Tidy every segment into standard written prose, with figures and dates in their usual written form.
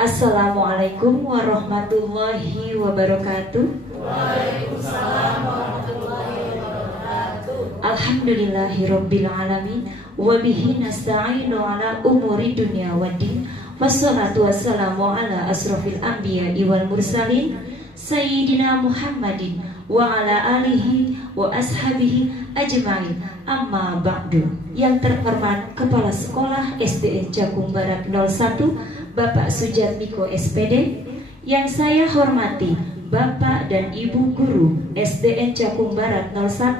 Assalamualaikum warahmatullahi wabarakatuh. Waalaikumsalam warahmatullahi wabarakatuh. Alhamdulillahirabbil alamin wa bihi nasta'inu ala umuri dunya waddin. Wassalatu wassalamu ala asrofil anbiya'i wal mursalin Sayyidina Muhammadin wa ala alihi wa ashabihi ajma'in. Amma ba'du. Yang terhormat Kepala Sekolah SDN Cakung Barat 01 Bapak Sujatmiko SPD, yang saya hormati Bapak dan Ibu Guru SDN Cakung Barat 01,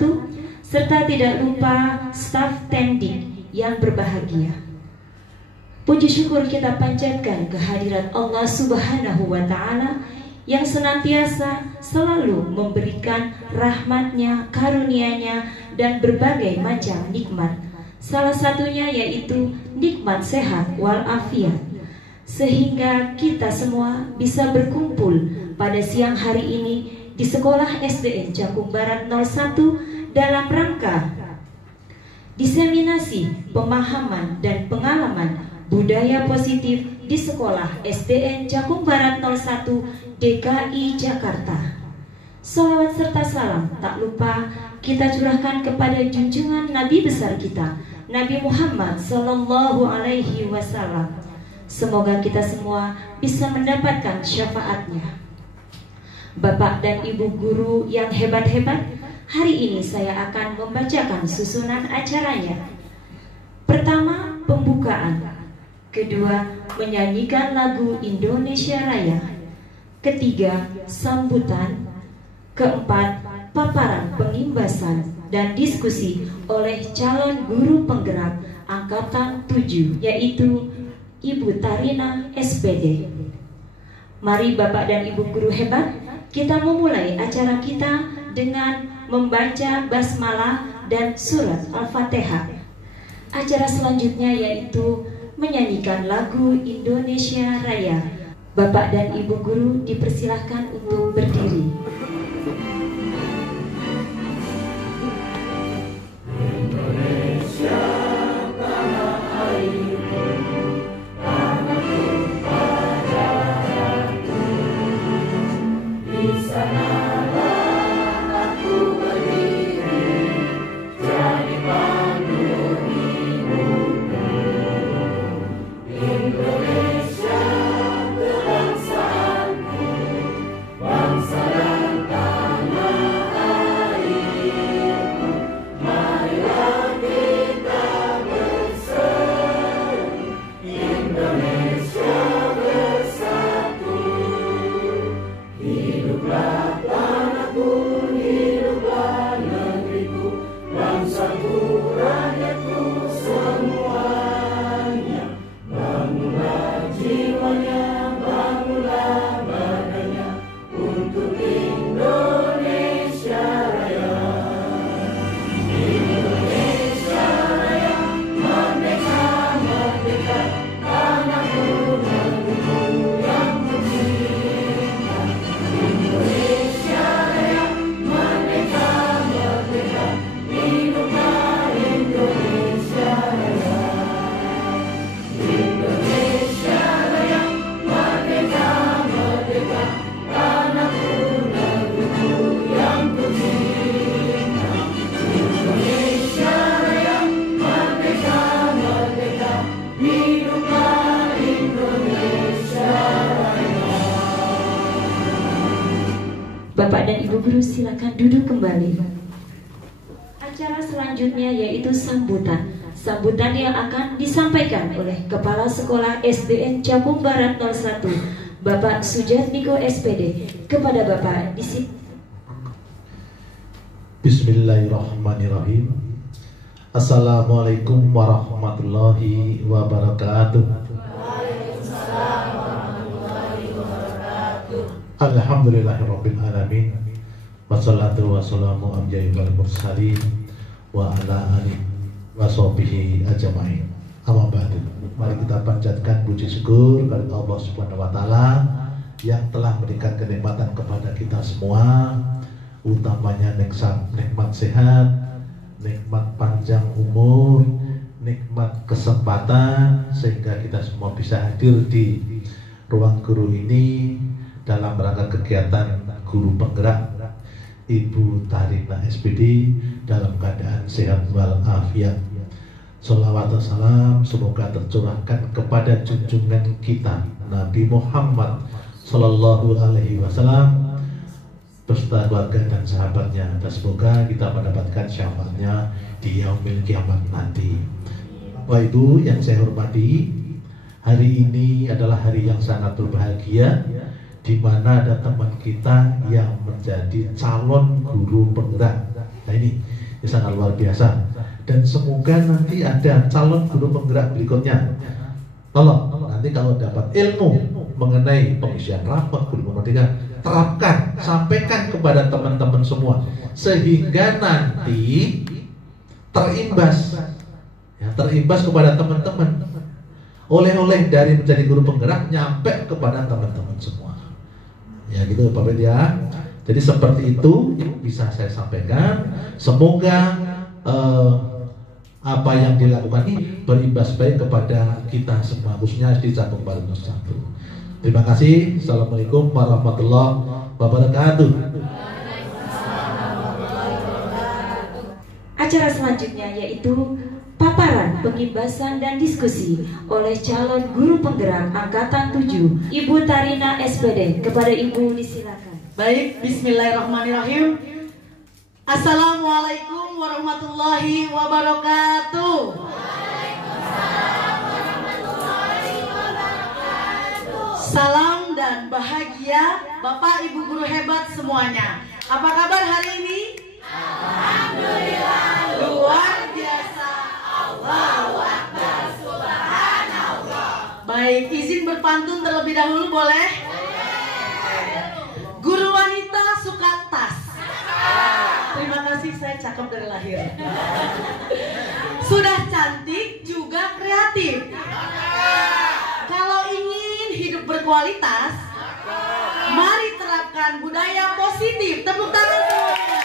serta tidak lupa staf tendik yang berbahagia. Puji syukur kita panjatkan kehadirat Allah Subhanahu wa Ta'ala yang senantiasa selalu memberikan rahmatnya, karunia-Nya, dan berbagai macam nikmat. Salah satunya yaitu nikmat sehat walafiat, sehingga kita semua bisa berkumpul pada siang hari ini di Sekolah SDN Cakung Barat 01 dalam rangka diseminasi pemahaman dan pengalaman budaya positif di Sekolah SDN Cakung Barat 01 DKI Jakarta. Salawat serta salam tak lupa kita curahkan kepada junjungan Nabi besar kita, Nabi Muhammad Sallallahu Alaihi Wasallam. Semoga kita semua bisa mendapatkan syafaatnya. Bapak dan Ibu guru yang hebat-hebat, hari ini saya akan membacakan susunan acaranya. Pertama, pembukaan. Kedua, menyanyikan lagu Indonesia Raya. Ketiga, sambutan. Keempat, paparan pengimbasan dan diskusi oleh calon guru penggerak Angkatan 7, yaitu Ibu Tarina SPD. Mari Bapak dan Ibu guru hebat, kita memulai acara kita dengan membaca basmalah dan surat Al-Fatihah. Acara selanjutnya yaitu menyanyikan lagu Indonesia Raya. Bapak dan Ibu guru dipersilahkan untuk berdiri. Bapak dan Ibu guru silakan duduk kembali. Acara selanjutnya yaitu sambutan. Sambutan yang akan disampaikan oleh Kepala Sekolah SDN Cakung Barat 01 Bapak Sujatmiko SPD. Kepada Bapak Bismillahirrahmanirrahim. Assalamualaikum warahmatullahi wabarakatuh. Waalaikumsalam warahmatullahi wabarakatuh. Alhamdulillahirabbil alamin. Wassalatu wassalamu amjadil mursalin wa ala alihi wa sahbihi ajmain. Amma ba'du. Mari kita panjatkan puji syukur kepada Allah Subhanahu wa taala yang telah memberikan kenikmatan kepada kita semua, utamanya nikmat sehat, nikmat panjang umur, nikmat kesempatan, sehingga kita semua bisa hadir di ruang guru ini dalam rangka kegiatan guru penggerak Ibu Tarina SPD dalam keadaan sehat walafiat. Sholawat dan salam semoga tercurahkan kepada junjungan kita Nabi Muhammad Sallallahu Alaihi Wasallam beserta keluarga dan sahabatnya, dan semoga kita mendapatkan syafaatnya di yaumil kiamat nanti. Bapak Ibu yang saya hormati, hari ini adalah hari yang sangat berbahagia, di mana ada teman kita yang menjadi calon guru penggerak. Nah ini sangat luar biasa, dan semoga nanti ada calon guru penggerak berikutnya. Tolong nanti kalau dapat ilmu mengenai pengisian rapat, guru penggerak, terapkan, sampaikan kepada teman-teman semua, sehingga nanti terimbas kepada teman-teman. Oleh-oleh dari menjadi guru penggerak nyampe kepada teman-teman semua. Ya gitu Bapak ya. Jadi seperti itu bisa saya sampaikan. Semoga apa yang dilakukan ini berimbas baik kepada kita semua, khususnya di Cakung Barat 1. Terima kasih. Assalamualaikum warahmatullahi wabarakatuh. Acara selanjutnya yaitu paparan, pengimbasan dan diskusi oleh calon guru penggerak angkatan 7 Ibu Tarina SPD. Kepada Ibu disilakan. Baik, bismillahirrahmanirrahim. Assalamualaikum warahmatullahi wabarakatuh. Salam dan bahagia Bapak Ibu guru hebat semuanya. Apa kabar hari ini? Alhamdulillah luar biasa. Allahu Akbar, subhanallah. Baik, izin berpantun terlebih dahulu boleh? Guru wanita suka tas. Terima kasih, saya cakep dari lahir. Sudah cantik juga kreatif. Kalau ingin hidup berkualitas, mari terapkan budaya positif. Tepuk tangan semuanya.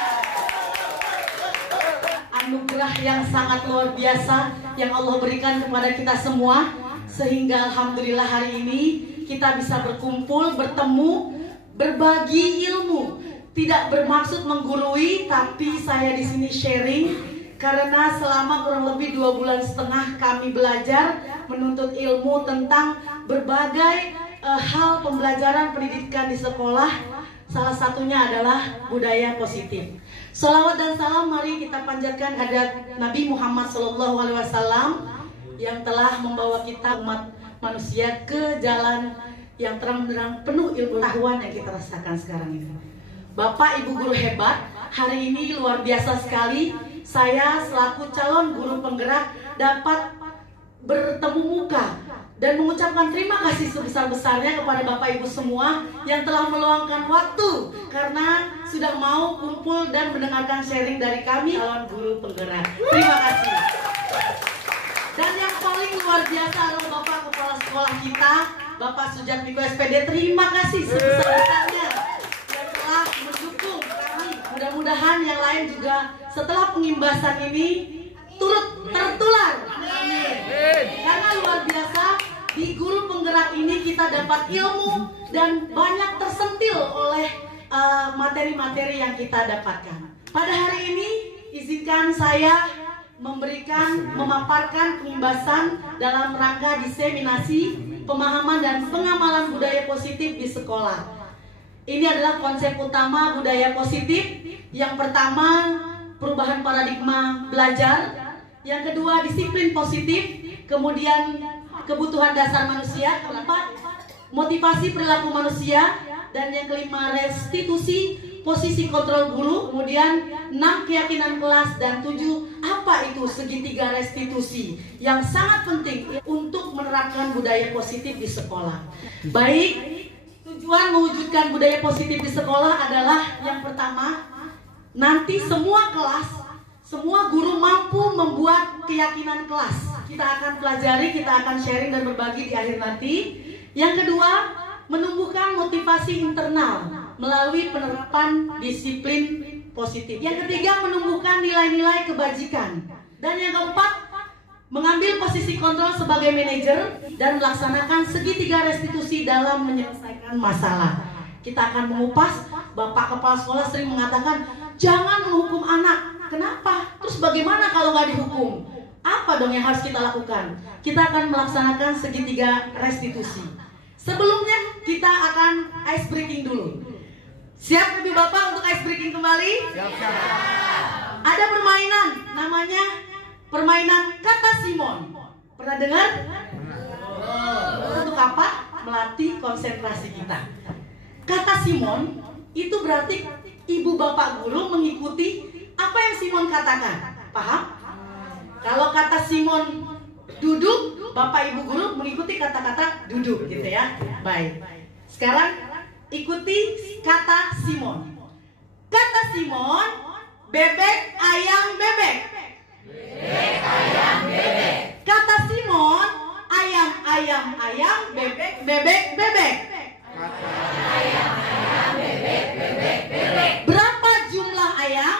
Anugerah yang sangat luar biasa yang Allah berikan kepada kita semua, sehingga alhamdulillah hari ini kita bisa berkumpul, bertemu, berbagi ilmu. Tidak bermaksud menggurui, tapi saya di sini sharing karena selama kurang lebih 2,5 bulan kami belajar menuntut ilmu tentang berbagai hal pembelajaran pendidikan di sekolah. Salah satunya adalah budaya positif. Sholawat dan salam mari kita panjatkan hadrat Nabi Muhammad SAW yang telah membawa kita umat manusia ke jalan yang terang benderang penuh ilmu pengetahuan yang kita rasakan sekarang ini. Bapak Ibu guru hebat, hari ini luar biasa sekali. Saya selaku calon guru penggerak dapat bertemu muka dan mengucapkan terima kasih sebesar-besarnya kepada Bapak Ibu semua yang telah meluangkan waktu karena sudah mau kumpul dan mendengarkan sharing dari kami calon guru penggerak. Terima kasih. Dan yang paling luar biasa adalah Bapak Kepala Sekolah kita, Bapak Sujatmiko SPD. Terima kasih sebesar-besarnya yang telah mendukung kami. Mudah-mudahan yang lain juga setelah pengimbasan ini turut tertular. Amin. Karena luar biasa di guru penggerak ini kita dapat ilmu dan banyak tersentil oleh materi-materi yang kita dapatkan. Pada hari ini izinkan saya memaparkan pengimbasan dalam rangka diseminasi pemahaman dan pengamalan budaya positif di sekolah. Ini adalah konsep utama budaya positif. Yang pertama, perubahan paradigma belajar. Yang kedua, disiplin positif. Kemudian, kebutuhan dasar manusia. Keempat, motivasi perilaku manusia. Dan yang kelima, restitusi posisi kontrol guru. Kemudian 6, keyakinan kelas. Dan 7, apa itu segitiga restitusi, yang sangat penting untuk menerapkan budaya positif di sekolah. Baik, tujuan mewujudkan budaya positif di sekolah adalah yang pertama, nanti semua kelas, semua guru mampu membuat keyakinan kelas. Kita akan pelajari, kita akan sharing dan berbagi di akhir nanti. Yang kedua, menumbuhkan motivasi internal melalui penerapan disiplin positif. Yang ketiga, menumbuhkan nilai-nilai kebajikan. Dan yang keempat, mengambil posisi kontrol sebagai manajer dan melaksanakan segitiga restitusi dalam menyelesaikan masalah. Kita akan mengupas. Bapak Kepala Sekolah sering mengatakan, jangan menghukum anak. Kenapa? Terus bagaimana kalau nggak dihukum? Apa dong yang harus kita lakukan? Kita akan melaksanakan segitiga restitusi. Sebelumnya kita akan ice breaking dulu. Siap Ibu Bapak untuk ice breaking kembali? Siap. Ada permainan namanya permainan kata Simon. Pernah dengar? Untuk apa? Melatih konsentrasi kita. Kata Simon itu berarti Ibu Bapak guru mengikuti apa yang Simon katakan. Paham? Kalau kata Simon duduk, Bapak Ibu guru mengikuti kata-kata duduk gitu ya. Baik. Sekarang ikuti kata Simon. Kata Simon, bebek ayam bebek. Bebek ayam bebek. Kata Simon, ayam ayam ayam bebek bebek bebek. Kata ayam ayam bebek bebek bebek. Berapa jumlah ayam?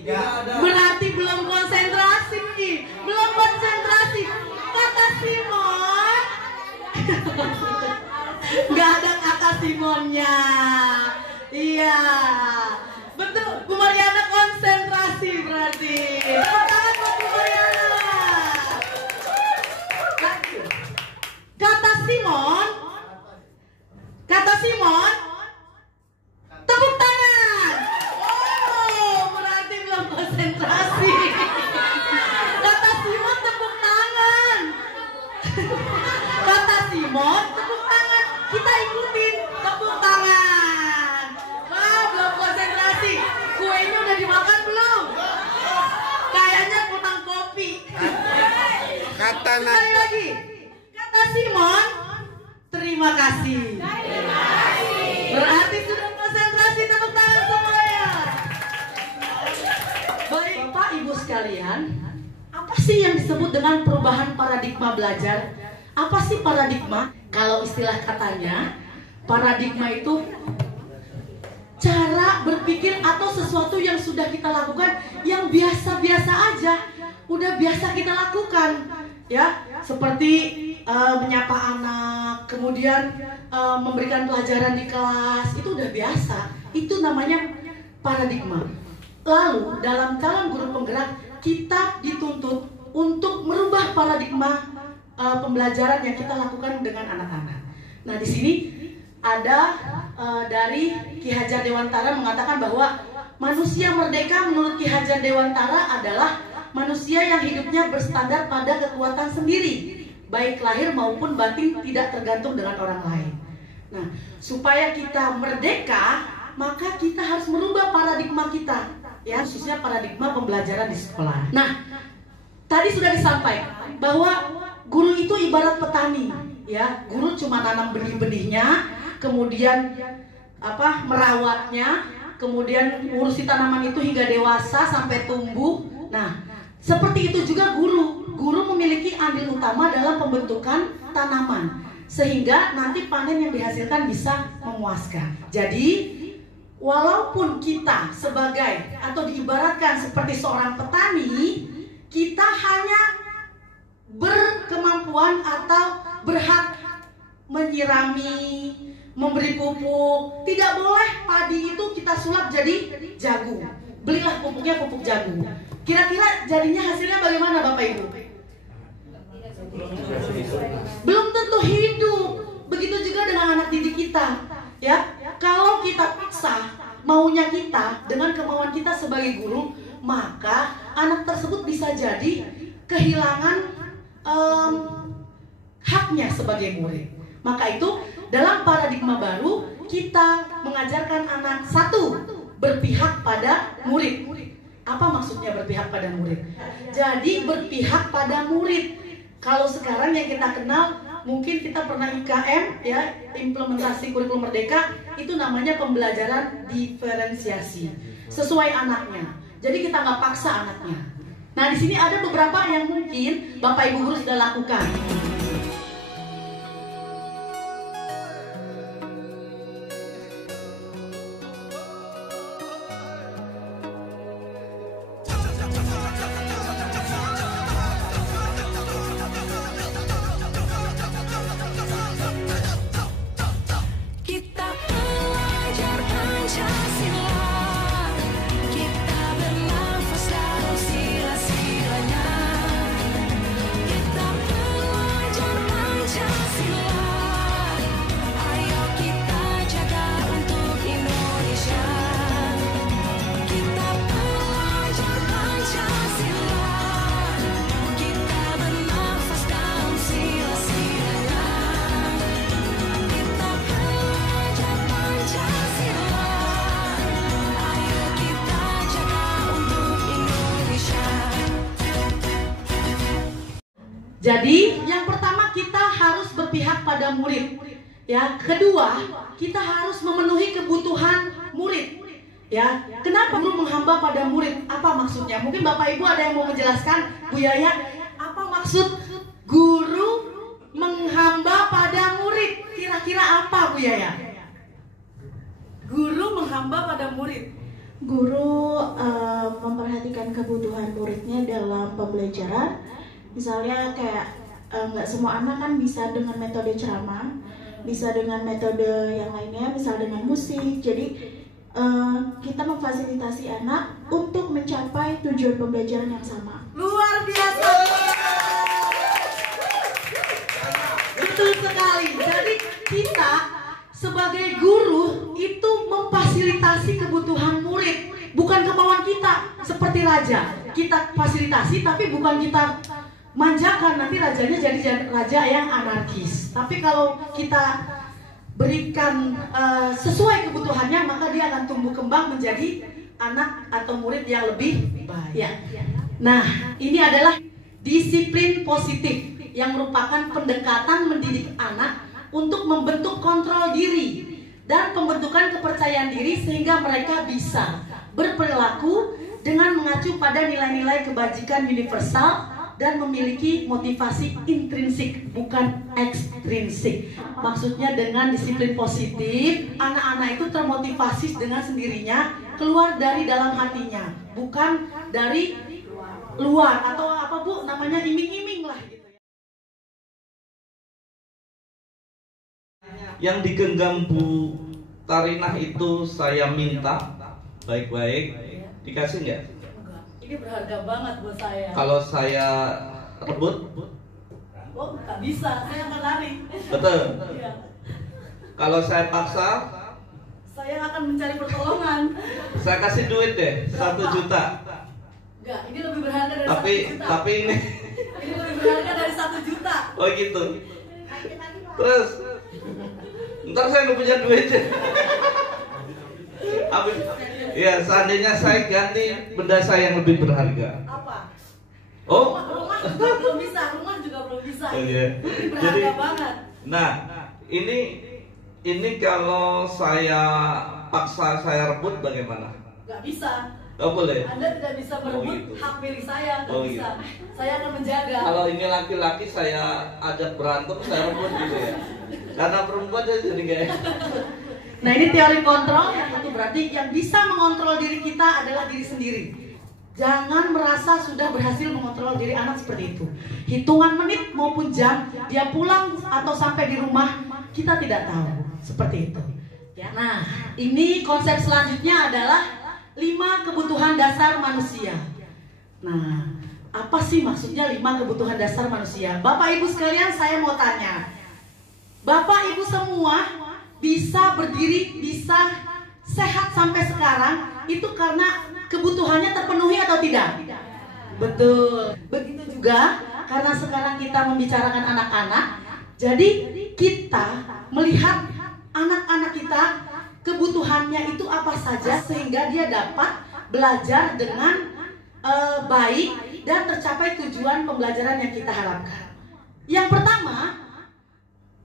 3. Berarti belum konsentrasi. Belum konsentrasi. Kata Simon. Gak ada kata Simonnya. Iya. Betul. Bu Mariana konsentrasi berarti. Tepuk tangan buat Bu Mariana. Kata Simon. Kata Simon. Tepuk tangan. Oh, berarti belum konsentrasi. Kata Simon tepuk tangan. Kata Simon tepuk tangan. Kita ikutin tepuk tangan. Wah, belum konsentrasi. Kuenya udah dimakan belum? Kayaknya kurang kopi. Sekali lagi. Kata Simon, terima kasih. Berarti sudah konsentrasi, tepuk tangan semuanya. Baik Pak Ibu sekalian, apa sih yang disebut dengan perubahan paradigma belajar? Apa sih paradigma? Kalau istilah katanya, paradigma itu cara berpikir atau sesuatu yang sudah kita lakukan yang biasa-biasa aja, udah biasa kita lakukan, ya, seperti menyapa anak, kemudian memberikan pelajaran di kelas, itu udah biasa. Itu namanya paradigma. Lalu dalam calon guru penggerak kita dituntut untuk merubah paradigma pembelajaran yang kita lakukan dengan anak-anak. Nah, di sini ada dari Ki Hajar Dewantara mengatakan bahwa manusia merdeka menurut Ki Hajar Dewantara adalah manusia yang hidupnya berstandar pada kekuatan sendiri, baik lahir maupun batin, tidak tergantung dengan orang lain. Nah, supaya kita merdeka, maka kita harus merubah paradigma kita, ya, khususnya paradigma pembelajaran di sekolah. Nah, tadi sudah disampaikan bahwa guru itu ibarat petani, ya. Guru cuma nanam benih-benihnya, kemudian merawatnya, kemudian ngurusi tanaman itu hingga dewasa sampai tumbuh. Nah, seperti itu juga guru. Guru memiliki andil utama dalam pembentukan tanaman, sehingga nanti panen yang dihasilkan bisa memuaskan. Jadi, walaupun kita sebagai atau diibaratkan seperti seorang petani, kita hanya berkemampuan atau berhak menyirami, memberi pupuk. Tidak boleh padi itu kita sulap jadi jagung. Belilah pupuknya pupuk jagung. Kira-kira jadinya hasilnya bagaimana Bapak Ibu? Belum tentu hidup. Begitu juga dengan anak didik kita, ya. Kalau kita paksa maunya kita dengan kemauan kita sebagai guru, maka anak tersebut bisa jadi kehilangan haknya sebagai murid. Maka itu dalam paradigma baru kita mengajarkan anak, satu, berpihak pada murid. Apa maksudnya berpihak pada murid? Jadi berpihak pada murid. Kalau sekarang yang kita kenal, mungkin kita pernah IKM, ya, implementasi kurikulum merdeka, itu namanya pembelajaran diferensiasi sesuai anaknya. Jadi kita nggak paksa anaknya. Nah, di sini ada beberapa yang mungkin Bapak Ibu guru sudah lakukan. Jadi yang pertama kita harus berpihak pada murid. Ya, kedua kita harus memenuhi kebutuhan murid. Ya, kenapa guru menghamba pada murid? Apa maksudnya? Mungkin Bapak Ibu ada yang mau menjelaskan, Bu Yaya, apa maksud guru menghamba pada murid? Kira-kira apa, Bu Yaya? Guru menghamba pada murid. Guru memperhatikan kebutuhan muridnya dalam pembelajaran. Misalnya kayak nggak semua anak kan bisa dengan metode ceramah, bisa dengan metode yang lainnya, misal dengan musik. Jadi kita memfasilitasi anak untuk mencapai tujuan pembelajaran yang sama. Luar biasa. Betul sekali. Jadi kita sebagai guru itu memfasilitasi kebutuhan murid, bukan kemauan kita. Seperti raja, kita fasilitasi tapi bukan kita manjakan, nanti rajanya jadi raja yang anarkis. Tapi kalau kita berikan sesuai kebutuhannya, maka dia akan tumbuh kembang menjadi anak atau murid yang lebih baik. Nah, ini adalah disiplin positif yang merupakan pendekatan mendidik anak untuk membentuk kontrol diri dan pembentukan kepercayaan diri sehingga mereka bisa berperilaku dengan mengacu pada nilai-nilai kebajikan universal dan memiliki motivasi intrinsik, bukan ekstrinsik. Maksudnya dengan disiplin positif, anak-anak itu termotivasi dengan sendirinya keluar dari dalam hatinya, bukan dari luar atau apa Bu namanya iming-iming lah gitu. Yang digenggam Bu Tarinah itu saya minta baik-baik, dikasih nggak? Ini berharga banget buat saya. Kalau saya rebut? Oh, nggak bisa, saya akan lari. Betul. Iya. Kalau saya paksa? Saya akan mencari pertolongan. Saya kasih duit deh, 1 juta. Enggak, ini lebih berharga dari 1 juta. Tapi ini lebih berharga dari 1 juta. Oh gitu. Terus ntar saya nggak punya duit ya. Ya, seandainya saya ganti benda saya yang lebih berharga. Apa? Oh, Rumah juga belum bisa, rumah juga belum bisa. Oh, iya. Ini berharga banget. Nah, ini kalau saya paksa saya rebut bagaimana? Gak bisa. Oh boleh. Anda tidak bisa merebut gitu. hak milik saya, gak Oh, bisa. gitu. Saya akan menjaga. Kalau ini laki-laki saya ajak berantem, saya rebut gitu ya. Karena perempuan jadi kayak. Nah, ini teori kontrol yang itu berarti yang bisa mengontrol diri kita adalah diri sendiri. Jangan merasa sudah berhasil mengontrol diri anak seperti itu. Hitungan menit maupun jam dia pulang atau sampai di rumah kita tidak tahu. Seperti itu. Ya. Nah, ini konsep selanjutnya adalah 5 kebutuhan dasar manusia. Nah, apa sih maksudnya 5 kebutuhan dasar manusia? Bapak Ibu sekalian, saya mau tanya. Bapak Ibu semua bisa berdiri, bisa sehat sampai sekarang itu karena kebutuhannya terpenuhi atau tidak? Betul. Begitu juga karena sekarang kita membicarakan anak-anak, jadi kita melihat anak-anak kita kebutuhannya itu apa saja sehingga dia dapat belajar dengan baik dan tercapai tujuan pembelajaran yang kita harapkan. Yang pertama,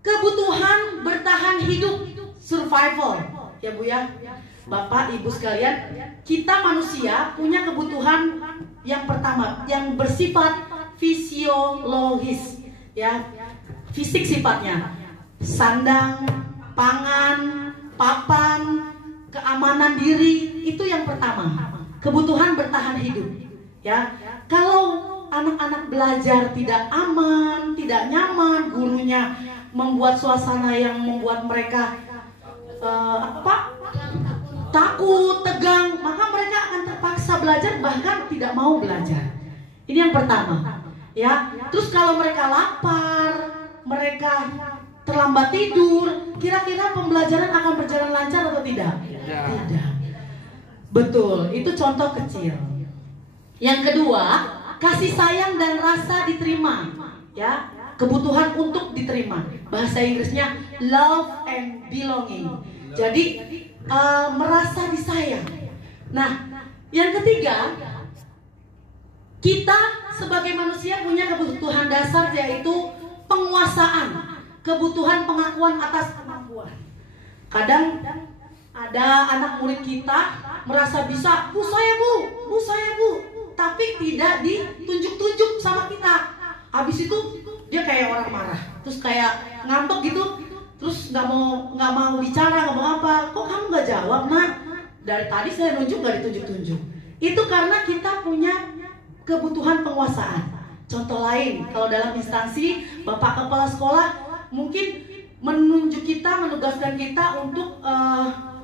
kebutuhan bertahan hidup, survival, ya Bu ya. Bapak Ibu sekalian, kita manusia punya kebutuhan yang pertama yang bersifat fisiologis, ya, fisik sifatnya, sandang, pangan, papan, keamanan diri, itu yang pertama, kebutuhan bertahan hidup, ya. Kalau anak-anak belajar tidak aman, tidak nyaman, gurunya membuat suasana yang membuat mereka takut, tegang, maka mereka akan terpaksa belajar bahkan tidak mau belajar. Ini yang pertama, ya. Terus kalau mereka lapar, mereka terlambat tidur, kira-kira pembelajaran akan berjalan lancar atau tidak? Tidak. Betul, itu contoh kecil. Yang kedua, kasih sayang dan rasa diterima, ya. Kebutuhan untuk diterima. Bahasa Inggrisnya love and belonging. Jadi merasa disayang. Nah, yang ketiga, kita sebagai manusia punya kebutuhan dasar, yaitu penguasaan, kebutuhan pengakuan atas kemampuan. Kadang ada anak murid kita merasa bisa, bu saya bu, tapi tidak ditunjuk-tunjuk sama kita. Habis itu dia kayak orang marah, terus kayak ngantuk gitu, terus nggak mau bicara, nggak mau apa. Kok kamu nggak jawab, nak? Dari tadi saya nunjuk nggak ditunjuk-tunjuk. Itu karena kita punya kebutuhan penguasaan. Contoh lain, kalau dalam instansi, Bapak Kepala Sekolah mungkin menunjuk kita, menugaskan kita untuk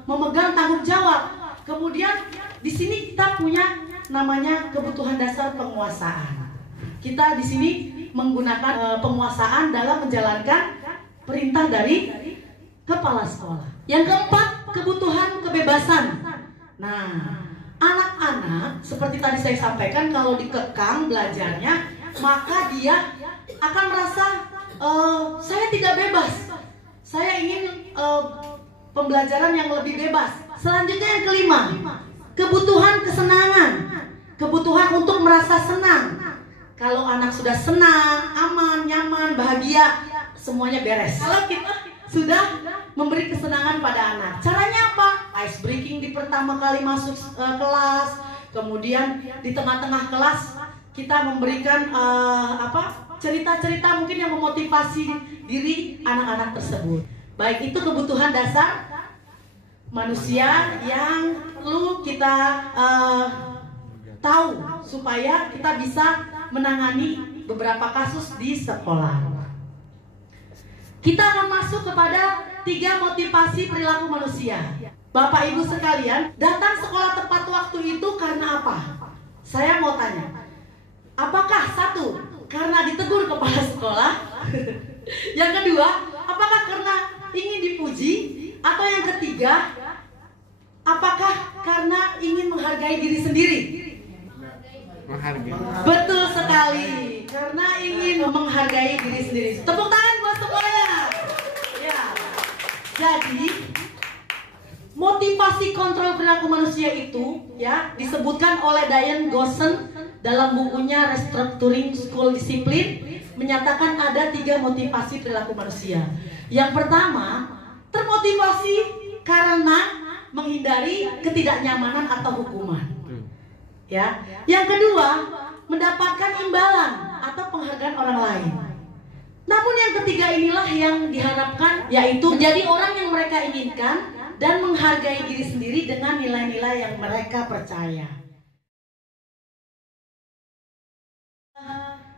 memegang tanggung jawab. Kemudian di sini kita punya namanya kebutuhan dasar penguasaan. Kita di sini menggunakan penguasaan dalam menjalankan perintah dari kepala sekolah. Yang keempat, kebutuhan kebebasan. Nah, anak-anak seperti tadi saya sampaikan, kalau dikekang belajarnya, maka dia akan merasa saya tidak bebas. Saya ingin pembelajaran yang lebih bebas. Selanjutnya yang kelima, kebutuhan kesenangan, kebutuhan untuk merasa senang. Kalau anak sudah senang, aman, nyaman, bahagia, semuanya beres. Kalau kita sudah memberi kesenangan pada anak, caranya apa? Ice breaking di pertama kali masuk kelas, kemudian di tengah-tengah kelas kita memberikan cerita-cerita mungkin yang memotivasi diri anak-anak tersebut. Baik, itu kebutuhan dasar manusia yang perlu kita tahu supaya kita bisa menangani beberapa kasus di sekolah. Kita akan masuk kepada 3 motivasi perilaku manusia. Bapak Ibu sekalian, datang sekolah tepat waktu itu karena apa? Saya mau tanya, apakah 1, karena ditegur kepala sekolah? Yang kedua, apakah karena ingin dipuji? Atau yang ketiga, apakah karena ingin menghargai diri sendiri? Betul sekali, karena ingin menghargai diri sendiri. Tepuk tangan buat semuanya. Ya. Jadi motivasi kontrol perilaku manusia itu ya disebutkan oleh Diane Gosson dalam bukunya Restructuring School Discipline, menyatakan ada 3 motivasi perilaku manusia. Yang pertama, termotivasi karena menghindari ketidaknyamanan atau hukuman. Ya. Yang kedua, mendapatkan imbalan atau penghargaan orang lain. Namun yang ketiga inilah yang diharapkan, yaitu menjadi orang yang mereka inginkan dan menghargai diri sendiri dengan nilai-nilai yang mereka percaya.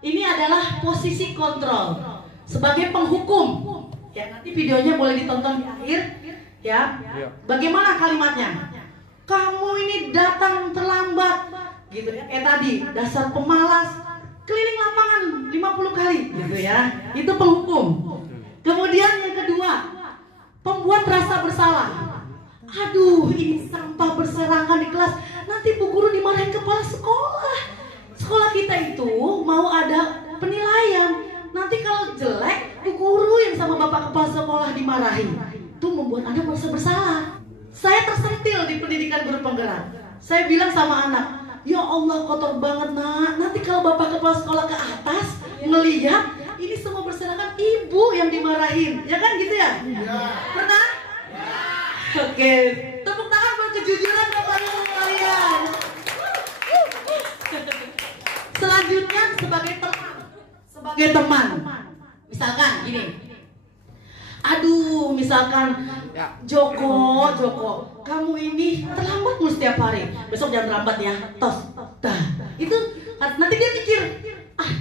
Ini adalah posisi kontrol sebagai penghukum. Ya, nanti videonya boleh ditonton di akhir. Ya, bagaimana kalimatnya? Kamu ini datang terlambat, gitu ya. Kayak tadi, dasar pemalas, keliling lapangan 50 kali, gitu ya. Itu penghukum. Kemudian yang kedua, pembuat rasa bersalah. Aduh, ini sampah berserakan di kelas, nanti Bu Guru dimarahin kepala sekolah. Sekolah kita itu mau ada penilaian. Nanti kalau jelek, Bu Guru yang sama Bapak Kepala Sekolah dimarahin. Itu membuat anak merasa bersalah. Saya tersentil di pendidikan guru penggerak. Saya bilang sama anak, ya Allah kotor banget nak. Nanti kalau Bapak Kepala Sekolah ke atas ngelihat ini semua berserakan, ibu yang dimarahin. Ya kan gitu ya? Pernah? Oke, tepuk tangan buat kejujuran Bapak Ibu sekalian. Selanjutnya sebagai teman. Misalkan gini. Aduh, misalkan Joko, kamu ini terlambat mulu setiap hari. Besok jangan terlambat ya, tos. Itu nanti dia mikir,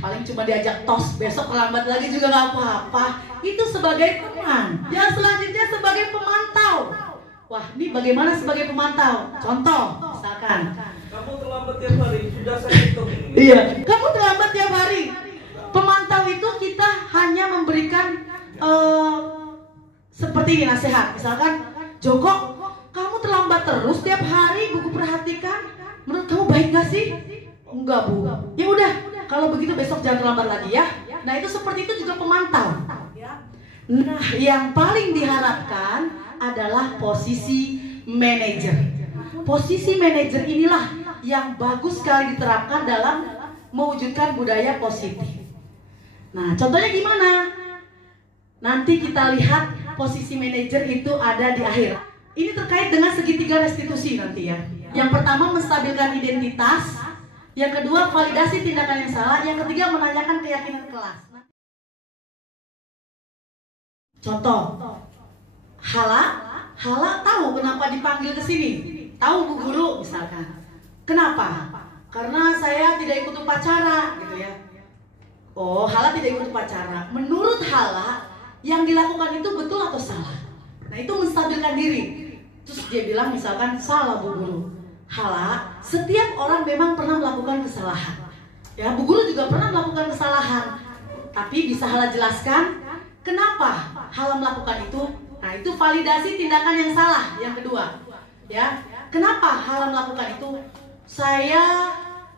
paling cuma diajak tos, besok terlambat lagi juga nggak apa-apa. Itu sebagai teman. Yang selanjutnya sebagai pemantau. Wah, ini bagaimana sebagai pemantau? Contoh, misalkan Kamu terlambat tiap hari, sudah saya hitung ini. iya, kamu terlambat tiap hari. Pemantau itu kita hanya memberikan seperti ini nasihat. Misalkan, Joko, kamu terlambat terus tiap hari, Buku perhatikan. Menurut kamu baik gak sih? Enggak, Bu. Ya udah, kalau begitu besok jangan terlambat lagi ya. Nah, itu seperti itu juga pemantau. Nah, yang paling diharapkan adalah posisi manajer. Posisi manajer inilah yang bagus sekali diterapkan dalam mewujudkan budaya positif. Nah, contohnya gimana? Nanti kita lihat posisi manajer itu ada di akhir. Ini terkait dengan segitiga restitusi nanti ya. Yang pertama menstabilkan identitas, yang kedua validasi tindakan yang salah, yang ketiga menanyakan keyakinan kelas. Contoh, Hala tahu kenapa dipanggil ke sini? Tahu Bu Guru misalkan. Kenapa? Karena saya tidak ikut upacara gitu ya. Oh, Hala tidak ikut upacara. Menurut Hala, yang dilakukan itu betul atau salah? Nah, itu menstabilkan diri. Terus dia bilang misalkan, salah Bu Guru. Hala, setiap orang memang pernah melakukan kesalahan. Ya, Bu Guru juga pernah melakukan kesalahan. Tapi bisa Hala jelaskan kenapa Hala melakukan itu? Nah, itu validasi tindakan yang salah. Yang kedua, ya, kenapa Hala melakukan itu? Saya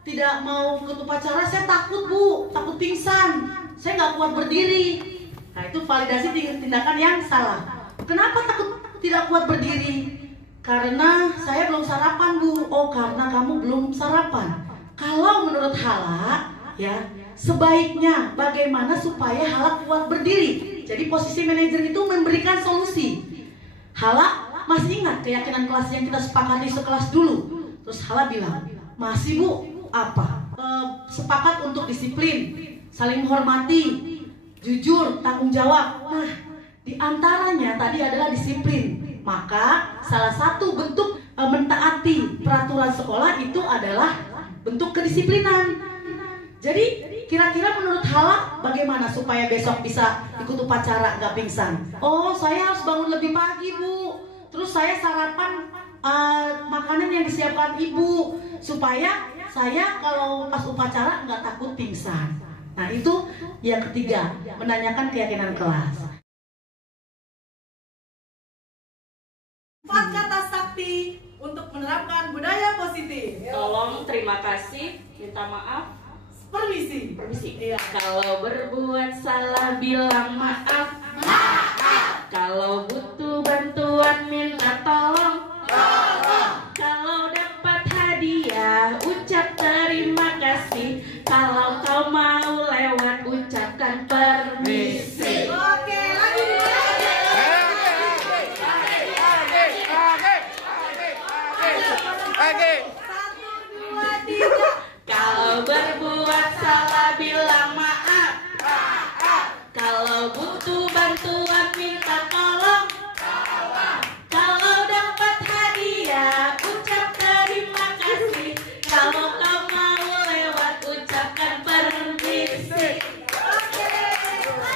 tidak mau ikut upacara, saya takut Bu, takut pingsan, saya nggak kuat berdiri. Nah, itu validasi tindakan yang salah. Kenapa takut tidak kuat berdiri? Karena saya belum sarapan Bu. Oh, karena kamu belum sarapan. Kalau menurut Hala, ya, sebaiknya bagaimana supaya Hala kuat berdiri. Jadi posisi manajer itu memberikan solusi. Hala masih ingat keyakinan kelas yang kita sepakati sekelas dulu. Terus Hala bilang, masih Bu, apa? Sepakat untuk disiplin, saling menghormati, jujur, tanggung jawab. Nah, di antaranya tadi adalah disiplin. Maka salah satu bentuk mentaati peraturan sekolah itu adalah bentuk kedisiplinan. Jadi kira-kira menurut Hala bagaimana supaya besok bisa ikut upacara gak pingsan? Oh, saya harus bangun lebih pagi Bu. Terus saya sarapan makanan yang disiapkan Ibu supaya saya kalau pas upacara nggak takut pingsan. Nah, itu yang ketiga, menanyakan keyakinan kelas. 4 kata sakti untuk menerapkan budaya positif. Tolong, terima kasih, minta maaf. Permisi. Iya. Kalau berbuat salah bilang maaf. Maaf. Kalau butuh bantuan minta tolong. Tolong. Kalau dapat hadiah ucap terima kasih. Kalau kau mau lewat ucapkan permisi. Oke, lagi. Satu, dua, tiga. Kalau berbuat salah bilang maaf. Kalau butuh bantuan minta tolong. Kalau dapat hadiah ucap terima kasih. Kalau kau mau lewat ucapkan permisi.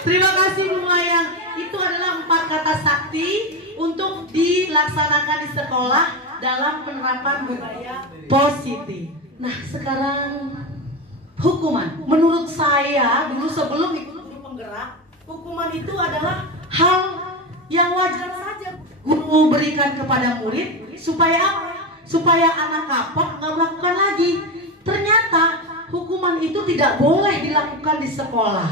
Terima kasih Bu Mayang. Itu adalah 4 kata sakti untuk dilaksanakan di sekolah dalam penerapan budaya positif. Nah, sekarang hukuman. Menurut saya dulu sebelum ikut guru penggerak, hukuman itu adalah hal yang wajar saja guru berikan kepada murid supaya apa? Supaya anak kapok nggak melakukan lagi. Ternyata hukuman itu tidak boleh dilakukan di sekolah.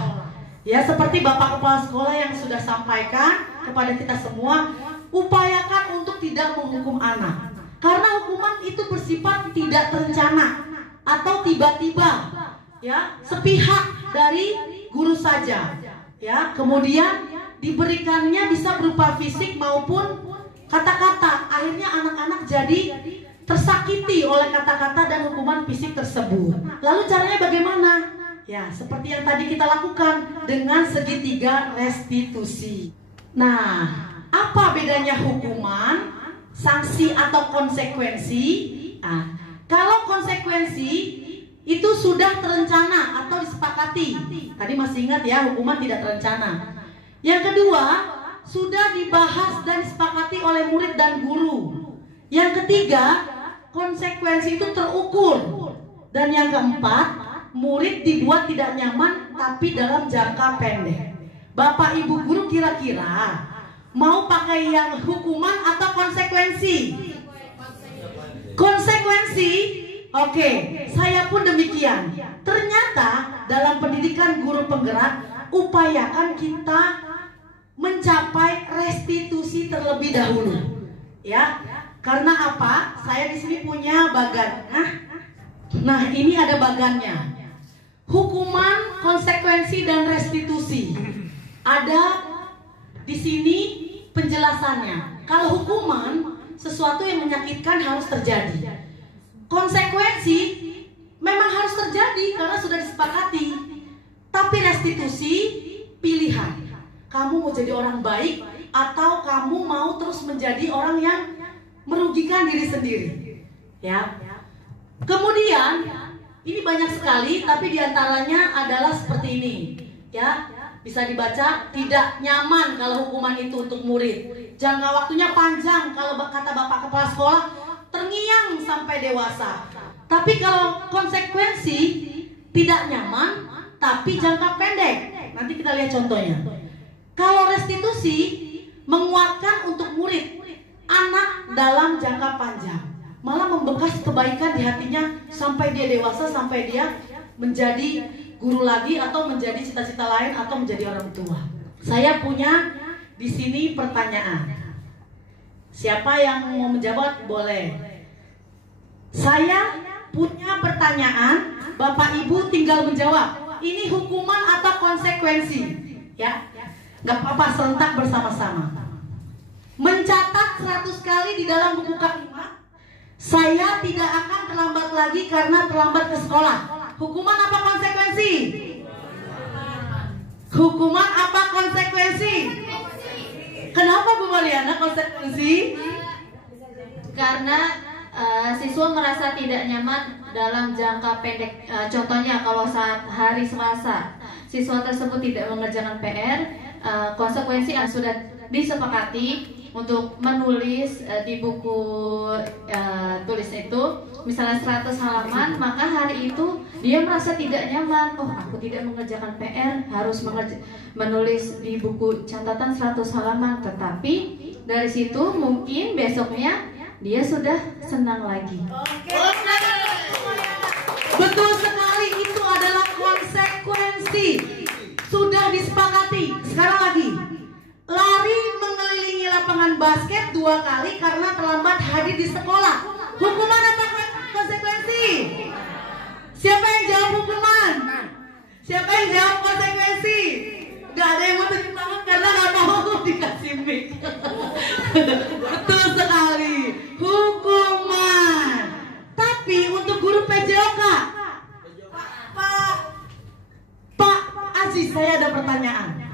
Ya, seperti Bapak Kepala Sekolah yang sudah sampaikan kepada kita semua, upayakan untuk tidak menghukum anak. Karena hukuman itu bersifat tidak terencana atau tiba-tiba, ya, sepihak dari guru saja, ya. Kemudian diberikannya bisa berupa fisik maupun kata-kata. Akhirnya anak-anak jadi tersakiti oleh kata-kata dan hukuman fisik tersebut. Lalu caranya bagaimana? Ya, seperti yang tadi kita lakukan dengan segitiga restitusi. Nah, apa bedanya hukuman, sanksi atau konsekuensi? Nah, kalau konsekuensi itu sudah terencana atau disepakati. Tadi masih ingat ya, hukuman tidak terencana. Yang kedua, sudah dibahas dan disepakati oleh murid dan guru. Yang ketiga, konsekuensi itu terukur. Dan yang keempat, murid dibuat tidak nyaman tapi dalam jangka pendek. Bapak Ibu guru kira-kira mau pakai yang hukuman atau konsekuensi? Konsekuensi. Oke, saya pun demikian. Ternyata dalam pendidikan guru penggerak, upayakan kita mencapai restitusi terlebih dahulu. Ya, karena apa? Saya di sini punya bagan. Nah, ini ada bagannya. Hukuman, konsekuensi, dan restitusi. Ada di sini penjelasannya. Kalau hukuman, sesuatu yang menyakitkan harus terjadi. Konsekuensi memang harus terjadi karena sudah disepakati. Tapi restitusi pilihan. Kamu mau jadi orang baik atau kamu mau terus menjadi orang yang merugikan diri sendiri. Ya. Kemudian ini banyak sekali, tapi diantaranya adalah seperti ini. Ya, bisa dibaca. Tidak nyaman kalau hukuman itu untuk murid. Jangka waktunya panjang kalau kata Bapak Kepala Sekolah, terngiang sampai dewasa. Tapi kalau konsekuensi tidak nyaman, tapi jangka pendek. Nanti kita lihat contohnya. Kalau restitusi menguatkan untuk murid, anak dalam jangka panjang, malah membekas kebaikan di hatinya sampai dia dewasa, sampai dia menjadi guru lagi atau menjadi cita-cita lain atau menjadi orang tua. Saya punya di sini pertanyaan. Siapa yang mau menjawab boleh. Saya punya pertanyaan, Bapak Ibu tinggal menjawab. Ini hukuman atau konsekuensi? Ya, nggak apa-apa, serentak bersama-sama. Mencatat 100 kali di dalam buku kalimat. Saya tidak akan terlambat lagi karena terlambat ke sekolah. Hukuman apa konsekuensi? Hukuman apa konsekuensi? Kenapa Bu Mariana konsekuensi? Karena siswa merasa tidak nyaman dalam jangka pendek. Contohnya kalau saat hari Selasa siswa tersebut tidak mengerjakan PR, konsekuensi yang sudah disepakati untuk menulis di buku tulis itu misalnya 100 halaman, maka hari itu dia merasa tidak nyaman. Oh, aku tidak mengerjakan PR, harus menulis di buku catatan 100 halaman. Tetapi dari situ mungkin besoknya dia sudah senang lagi. Betul sekali, itu adalah konsekuensi. Sudah disepakati. Sekarang lagi, lari mengelilingi lapangan basket 2 kali karena terlambat hadir di sekolah. Hukuman apa konsekuensi? Siapa yang jawab hukuman? Siapa yang jawab konsekuensi? Gak ada yang mau tunjuk tangan karena gak mau dikasih mic. Betul sekali, hukuman. Tapi untuk guru PJOK, Pak Aziz, saya ada pertanyaan.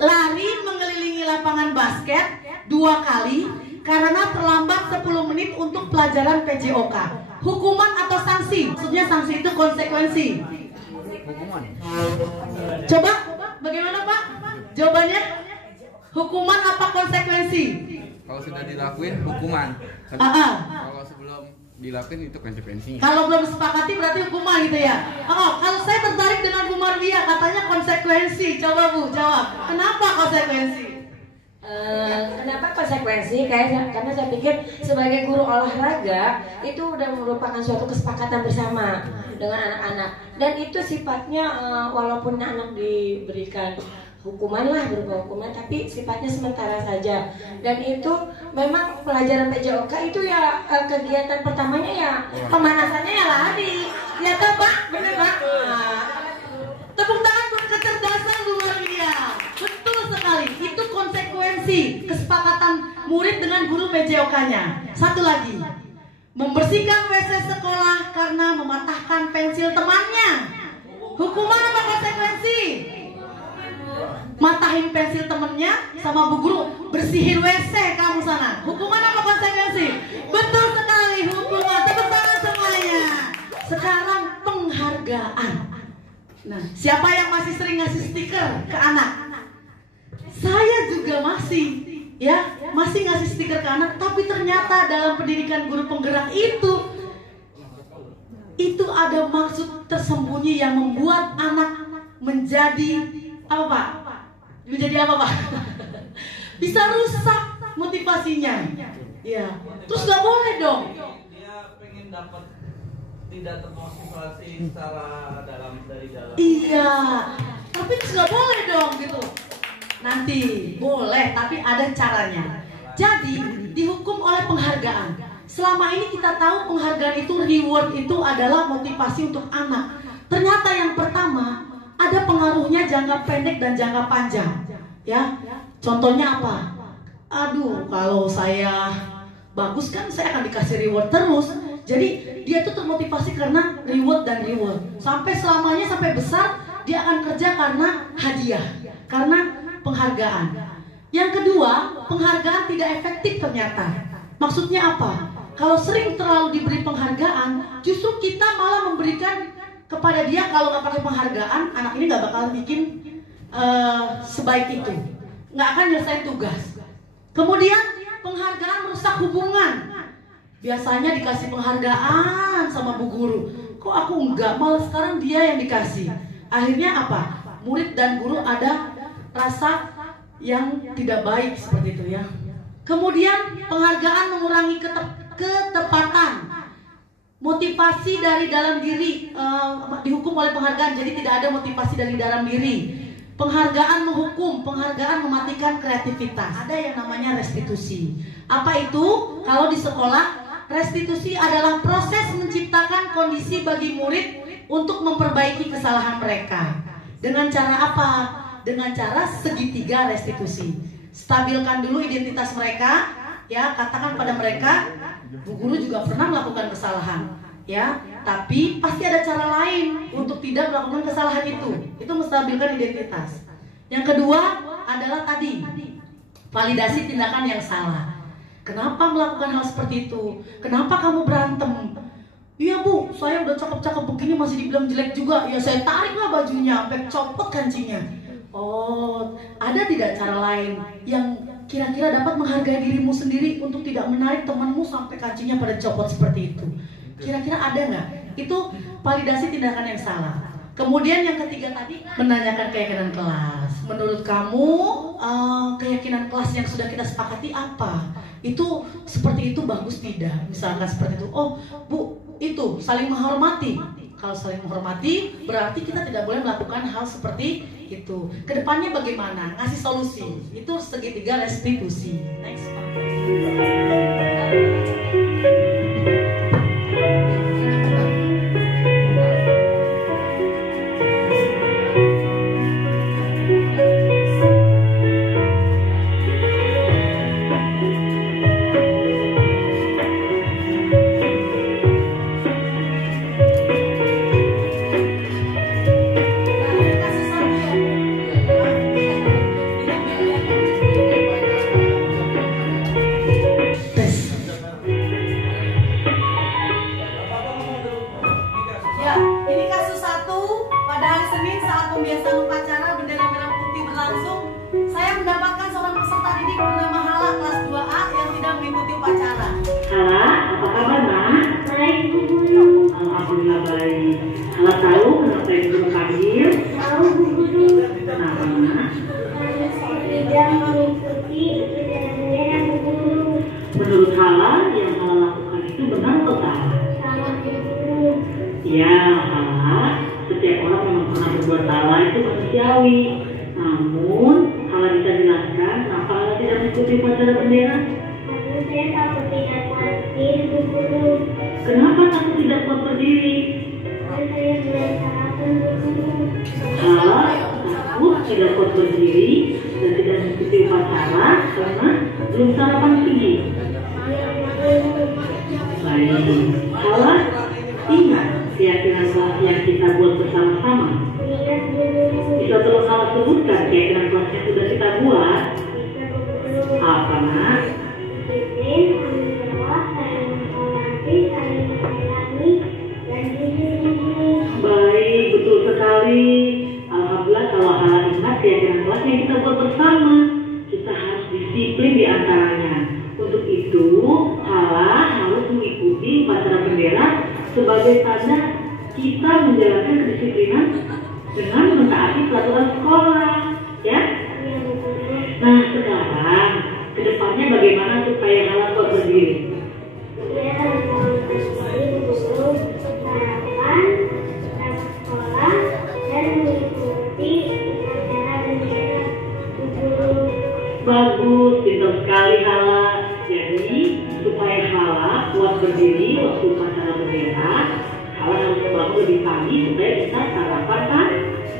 Lari mengelilingi lapangan basket 2 kali karena terlambat 10 menit untuk pelajaran PJOK. Hukuman atau sanksi? Maksudnya sanksi itu konsekuensi. Hukuman. Coba, bagaimana Pak? Jawabannya? Hukuman apa konsekuensi? Kalau sudah dilakuin hukuman. Kalau sebelum dilakuin itu konsekuensinya. Kalau belum sepakati berarti hukuman gitu ya. Kalau saya tertarik dengan Bu Marvia, katanya konsekuensi. Coba Bu jawab. Kenapa konsekuensi? Kenapa konsekuensi? Karena saya pikir sebagai guru olahraga itu udah merupakan suatu kesepakatan bersama dengan anak-anak, dan itu sifatnya walaupun anak diberikan hukuman lah, berupa hukuman, tapi sifatnya sementara saja. Dan itu memang pelajaran PJOK itu ya kegiatan pertamanya ya pemanasannya ya lari. Ya toh Pak, bener Pak? Tepuk tangan buat kecerdasan Bu Maria. Betul sekali, itu konsekuensi kesepakatan murid dengan guru PJOK-nya. Satu lagi, membersihkan WC sekolah karena mematahkan pensil temannya. Hukuman apa konsekuensi? Matahin pensil temennya sama Bu Guru, bersihin WC kamu sana. Hukuman apa konsekuensi? Betul sekali, hukuman. Tepuk tangan semuanya. Sekarang penghargaan. Nah, siapa yang masih sering ngasih stiker ke anak? Saya juga masih, ya. masih ngasih stiker ke anak, tapi ternyata dalam pendidikan guru penggerak itu ada maksud tersembunyi yang membuat anak menjadi apa Pak? Menjadi apa Pak? Bisa rusak motivasinya. Ya, terus nggak boleh dong. Dia pengen dapat tidak termotivasi secara dari dalam. Iya, tapi terus nggak boleh dong gitu. Nanti boleh, tapi ada caranya. Jadi dihukum oleh penghargaan. Selama ini kita tahu penghargaan itu, reward itu adalah motivasi untuk anak. Ternyata yang pertama ada pengaruhnya jangka pendek dan jangka panjang. Ya, contohnya apa? Aduh, kalau saya bagus kan saya akan dikasih reward terus. Jadi dia tuh termotivasi karena reward dan reward. Sampai selamanya, sampai besar dia akan kerja karena hadiah, karena penghargaan. Yang kedua, penghargaan tidak efektif ternyata. Maksudnya apa? Kalau sering terlalu diberi penghargaan, justru kita malah memberikan kepada dia. Kalau nggak pakai penghargaan, anak ini nggak bakal bikin sebaik itu, nggak akan nyelesain tugas. Kemudian penghargaan merusak hubungan. Biasanya dikasih penghargaan sama bu guru, kok aku enggak, malah sekarang dia yang dikasih. Akhirnya apa? Murid dan guru ada rasa yang tidak baik seperti itu ya. Kemudian penghargaan mengurangi ketepatan. Motivasi dari dalam diri dihukum oleh penghargaan, jadi tidak ada motivasi dari dalam diri. Penghargaan menghukum, penghargaan mematikan kreativitas. Ada yang namanya restitusi. Apa itu? Kalau di sekolah, restitusi adalah proses menciptakan kondisi bagi murid untuk memperbaiki kesalahan mereka. Dengan cara apa? Dengan cara segitiga restitusi. Stabilkan dulu identitas mereka, ya, katakan pada mereka, bu guru juga pernah melakukan kesalahan, ya, tapi pasti ada cara lain untuk tidak melakukan kesalahan itu. Itu menstabilkan identitas. Yang kedua adalah tadi, validasi tindakan yang salah. Kenapa melakukan hal seperti itu? Kenapa kamu berantem? Iya bu, saya udah cakep-cakep begini masih dibilang jelek juga. Ya saya tariklah bajunya, sampai copot kancingnya. Oh, ada tidak cara lain yang kira-kira dapat menghargai dirimu sendiri untuk tidak menarik temanmu sampai kancingnya pada copot seperti itu? Kira-kira ada nggak? Itu validasi tindakan yang salah. Kemudian yang ketiga tadi, menanyakan keyakinan kelas. Menurut kamu keyakinan kelas yang sudah kita sepakati apa? Itu seperti itu bagus tidak? Misalkan seperti itu. Oh bu, itu saling menghormati. Kalau saling menghormati berarti kita tidak boleh melakukan hal seperti itu. Kedepannya bagaimana? Ngasih solusi. Itu segitiga restitusi. Next Pak. Keyakinan kelas yang kita buat bersama, kita harus disiplin di antaranya. sebagai tanda kita menjalankan kedisiplinan dengan mentaati peraturan sekolah, ya. Nah, sekarang kedepannya bagaimana supaya halal kuat berdiri? Bagus, pintar sekali Hala. Jadi supaya Hala kuat berdiri waktu upacara bendera, Hala harus bangun lebih pagi supaya bisa sarapan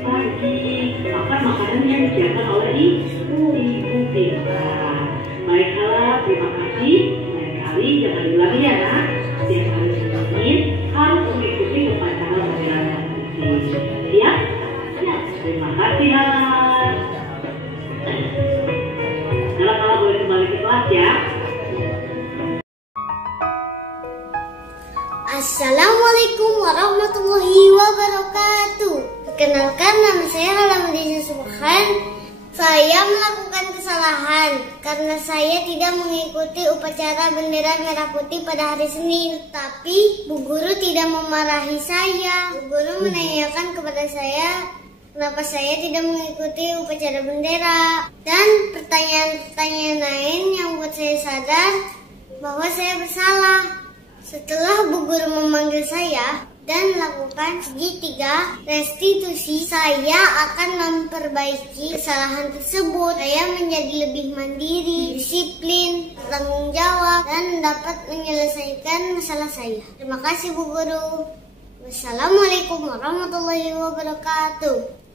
pagi, makan makanan yang disiapkan oleh ibu pintar. Baik Hala, terima kasih. Lain kali jangan diulangi ya nak. Setiap hari Senin harus mengikuti upacara bendera merah putih. Siap? Siap. Terima kasih Hala. Kalau boleh kembali ke kelas ya. Assalamualaikum warahmatullahi wabarakatuh. Perkenalkan, nama saya Halamudin Subhan. Saya melakukan kesalahan karena saya tidak mengikuti upacara bendera merah putih pada hari Senin. Tapi Bu Guru tidak memarahi saya. Bu Guru menanyakan kepada saya kenapa saya tidak mengikuti upacara bendera. Dan pertanyaan-pertanyaan lain yang membuat saya sadar bahwa saya bersalah. Setelah Bu Guru memanggil saya dan lakukan segitiga restitusi, saya akan memperbaiki kesalahan tersebut. Saya menjadi lebih mandiri, disiplin, bertanggung jawab, dan dapat menyelesaikan masalah saya. Terima kasih Bu Guru. Wassalamualaikum warahmatullahi wabarakatuh.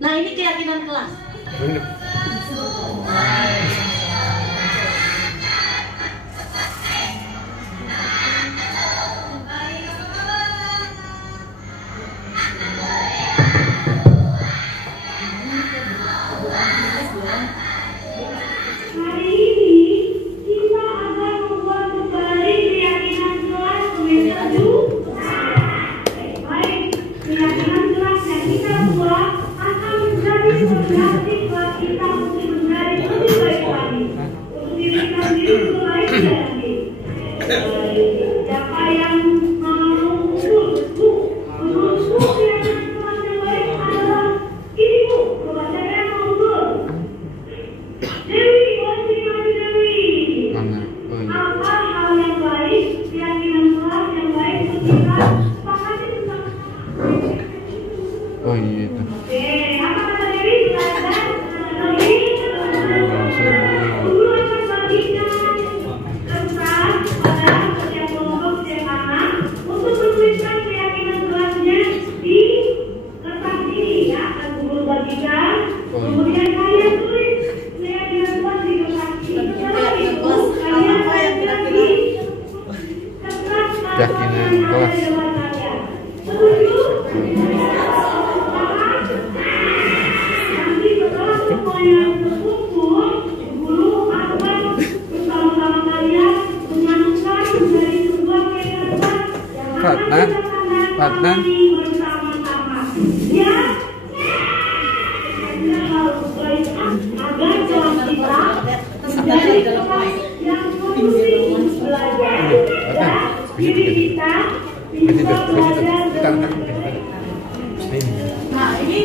Nah, ini keyakinan kelas. Oh iya itu. Keyakinan kelas. Fatnan. Nah, ini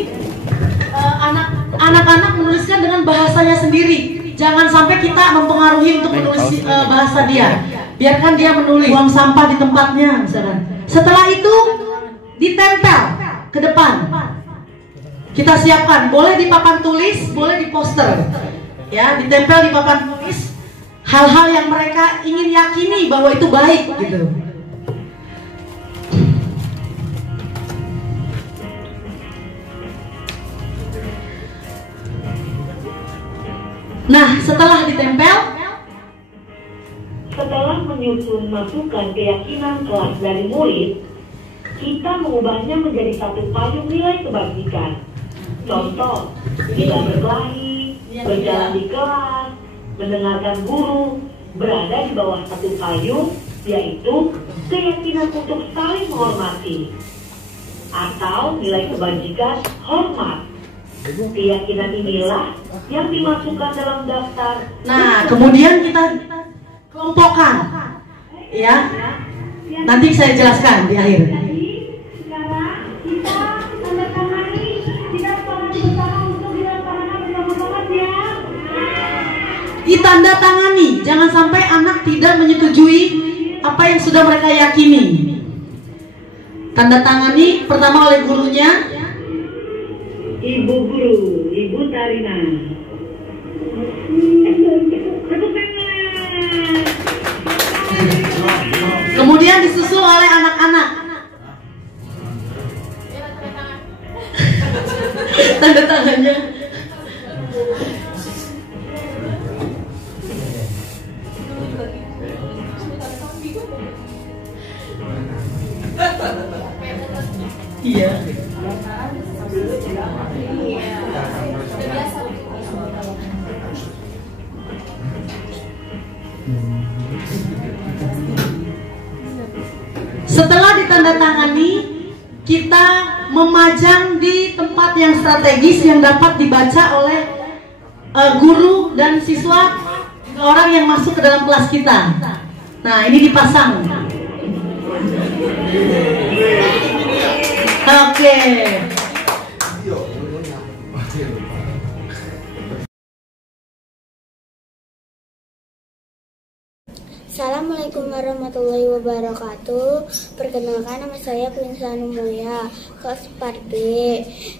anak-anak menuliskan dengan bahasanya sendiri. Jangan sampai kita mempengaruhi untuk menulis bahasa dia. Biarkan dia menulis. Buang sampah di tempatnya misalkan. Setelah itu ditempel ke depan. Kita siapkan, boleh di papan tulis, boleh di poster. Ya, ditempel di papan tulis hal-hal yang mereka ingin yakini bahwa itu baik gitu. Nah, setelah ditempel, setelah menyusun masukan keyakinan kelas dari murid, kita mengubahnya menjadi satu payung nilai kebajikan. Contoh, tidak berkelahi, berjalan di kelas, mendengarkan guru, berada di bawah satu payung, yaitu keyakinan untuk saling menghormati atau nilai kebajikan hormat. Keyakinan inilah yang dimasukkan dalam daftar. Nah, kemudian kita kelompokkan, ya. Nanti saya jelaskan di akhir. Sekarang kita tanda tangani, kita sepakati bersama untuk dilaksanakan bersama-sama ya. Ditandatangani, jangan sampai anak tidak menyetujui apa yang sudah mereka yakini. Tanda tangani pertama oleh gurunya. Ibu guru, Ibu Tarina. Kemudian disusul oleh anak-anak. Tanda tangannya. Iya. Setelah ditandatangani, kita memajang di tempat yang strategis yang dapat dibaca oleh guru dan siswa, orang yang masuk ke dalam kelas kita. Nah, ini dipasang. Oke. Assalamualaikum warahmatullahi wabarakatuh. Perkenalkan, nama saya Prinsanu Mulia, kelas 4B,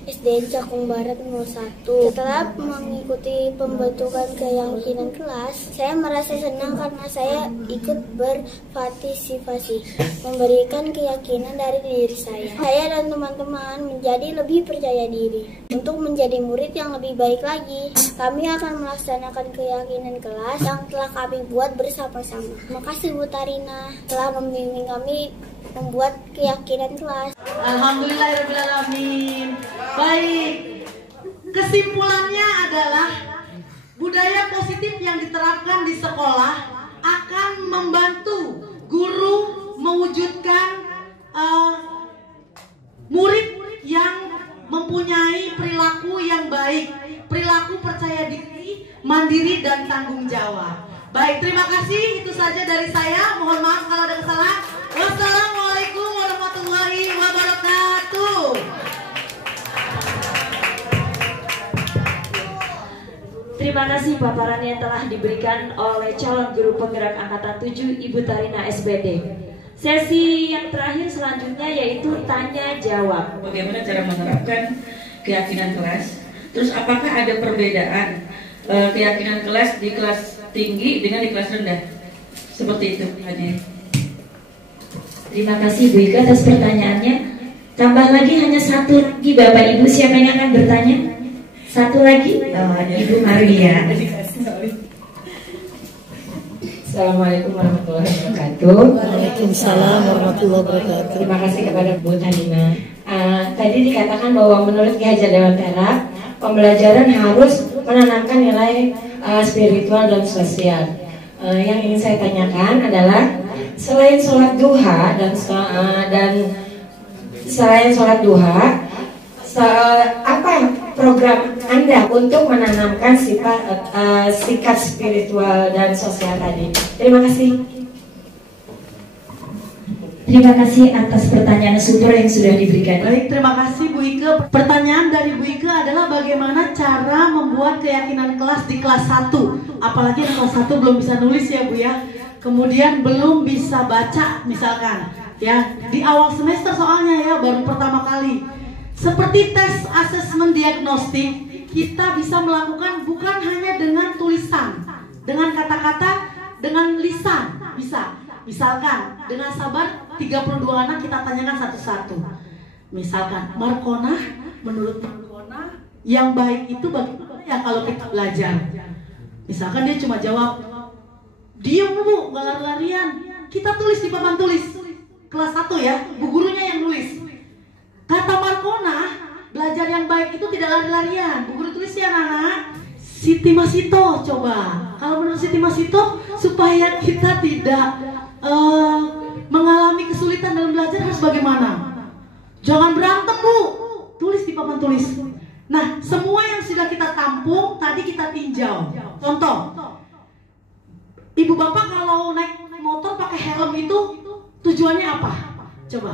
SDN Cakung Barat 01. Setelah mengikuti pembentukan keyakinan kelas, saya merasa senang karena saya ikut berpartisipasi, memberikan keyakinan dari diri saya. Saya dan teman-teman menjadi lebih percaya diri untuk menjadi murid yang lebih baik lagi. Kami akan melaksanakan keyakinan kelas yang telah kami buat bersama-sama. Terima kasih Bu Tarina telah membimbing kami membuat keyakinan kelas. Alhamdulillahirrahmanirrahim. Baik, kesimpulannya adalah budaya positif yang diterapkan di sekolah akan membantu guru mewujudkan murid yang mempunyai perilaku yang baik, perilaku percaya diri, mandiri, dan tanggung jawab. Baik, terima kasih. Itu saja dari saya. Mohon maaf kalau ada kesalahan. Wassalamualaikum warahmatullahi wabarakatuh. Terima kasih paparan yang telah diberikan oleh calon guru penggerak angkatan 7 Ibu Tarina SPD. Sesi yang terakhir selanjutnya yaitu tanya jawab. Bagaimana cara menerapkan keyakinan kelas? Terus apakah ada perbedaan keyakinan kelas di kelas tinggi dengan di kelas rendah? Seperti itu hanya. Terima kasih Bu Ika atas pertanyaannya. Tambah lagi hanya satu lagi Bapak Ibu, siapa yang akan bertanya? Satu lagi, Ibu Maria. Assalamualaikum warahmatullahi wabarakatuh. Waalaikumsalam warahmatullahi wabarakatuh. Terima kasih kepada Bu Tarina. Tadi dikatakan bahwa menurut Ki Hajar Dewantara, pembelajaran harus menanamkan nilai spiritual dan sosial. Yang ingin saya tanyakan adalah selain sholat duha apa program Anda untuk menanamkan sikap spiritual dan sosial tadi? Terima kasih. Terima kasih atas pertanyaan super yang sudah diberikan. Baik, terima kasih Bu Ike. Pertanyaan dari Bu Ike adalah bagaimana cara membuat keyakinan kelas di kelas 1. Apalagi di kelas 1 belum bisa nulis ya Bu ya. Kemudian belum bisa baca misalkan. Ya, di awal semester soalnya ya, baru pertama kali. Seperti tes asesmen diagnostik, kita bisa melakukan bukan hanya dengan tulisan, dengan kata-kata, dengan lisan bisa. Misalkan dengan sabar 32 anak kita tanyakan satu-satu. Misalkan Markona, menurut Markona yang baik itu bagaimana ya kalau kita belajar? Misalkan dia cuma jawab, diem Bu, gak lari-larian. Kita tulis di papan tulis kelas 1 ya, bu gurunya yang nulis. Kata Markona, belajar yang baik itu tidak lari-larian. Bu guru tulis ya anak-anak, Siti Masito coba. Kalau menurut Siti Masito, supaya kita tidak mengalami kesulitan dalam belajar harus bagaimana? Jangan berantem Bu, tulis di papan tulis. Nah, semua yang sudah kita tampung tadi kita tinjau. Contoh, ibu bapak kalau naik motor pakai helm itu tujuannya apa? Coba.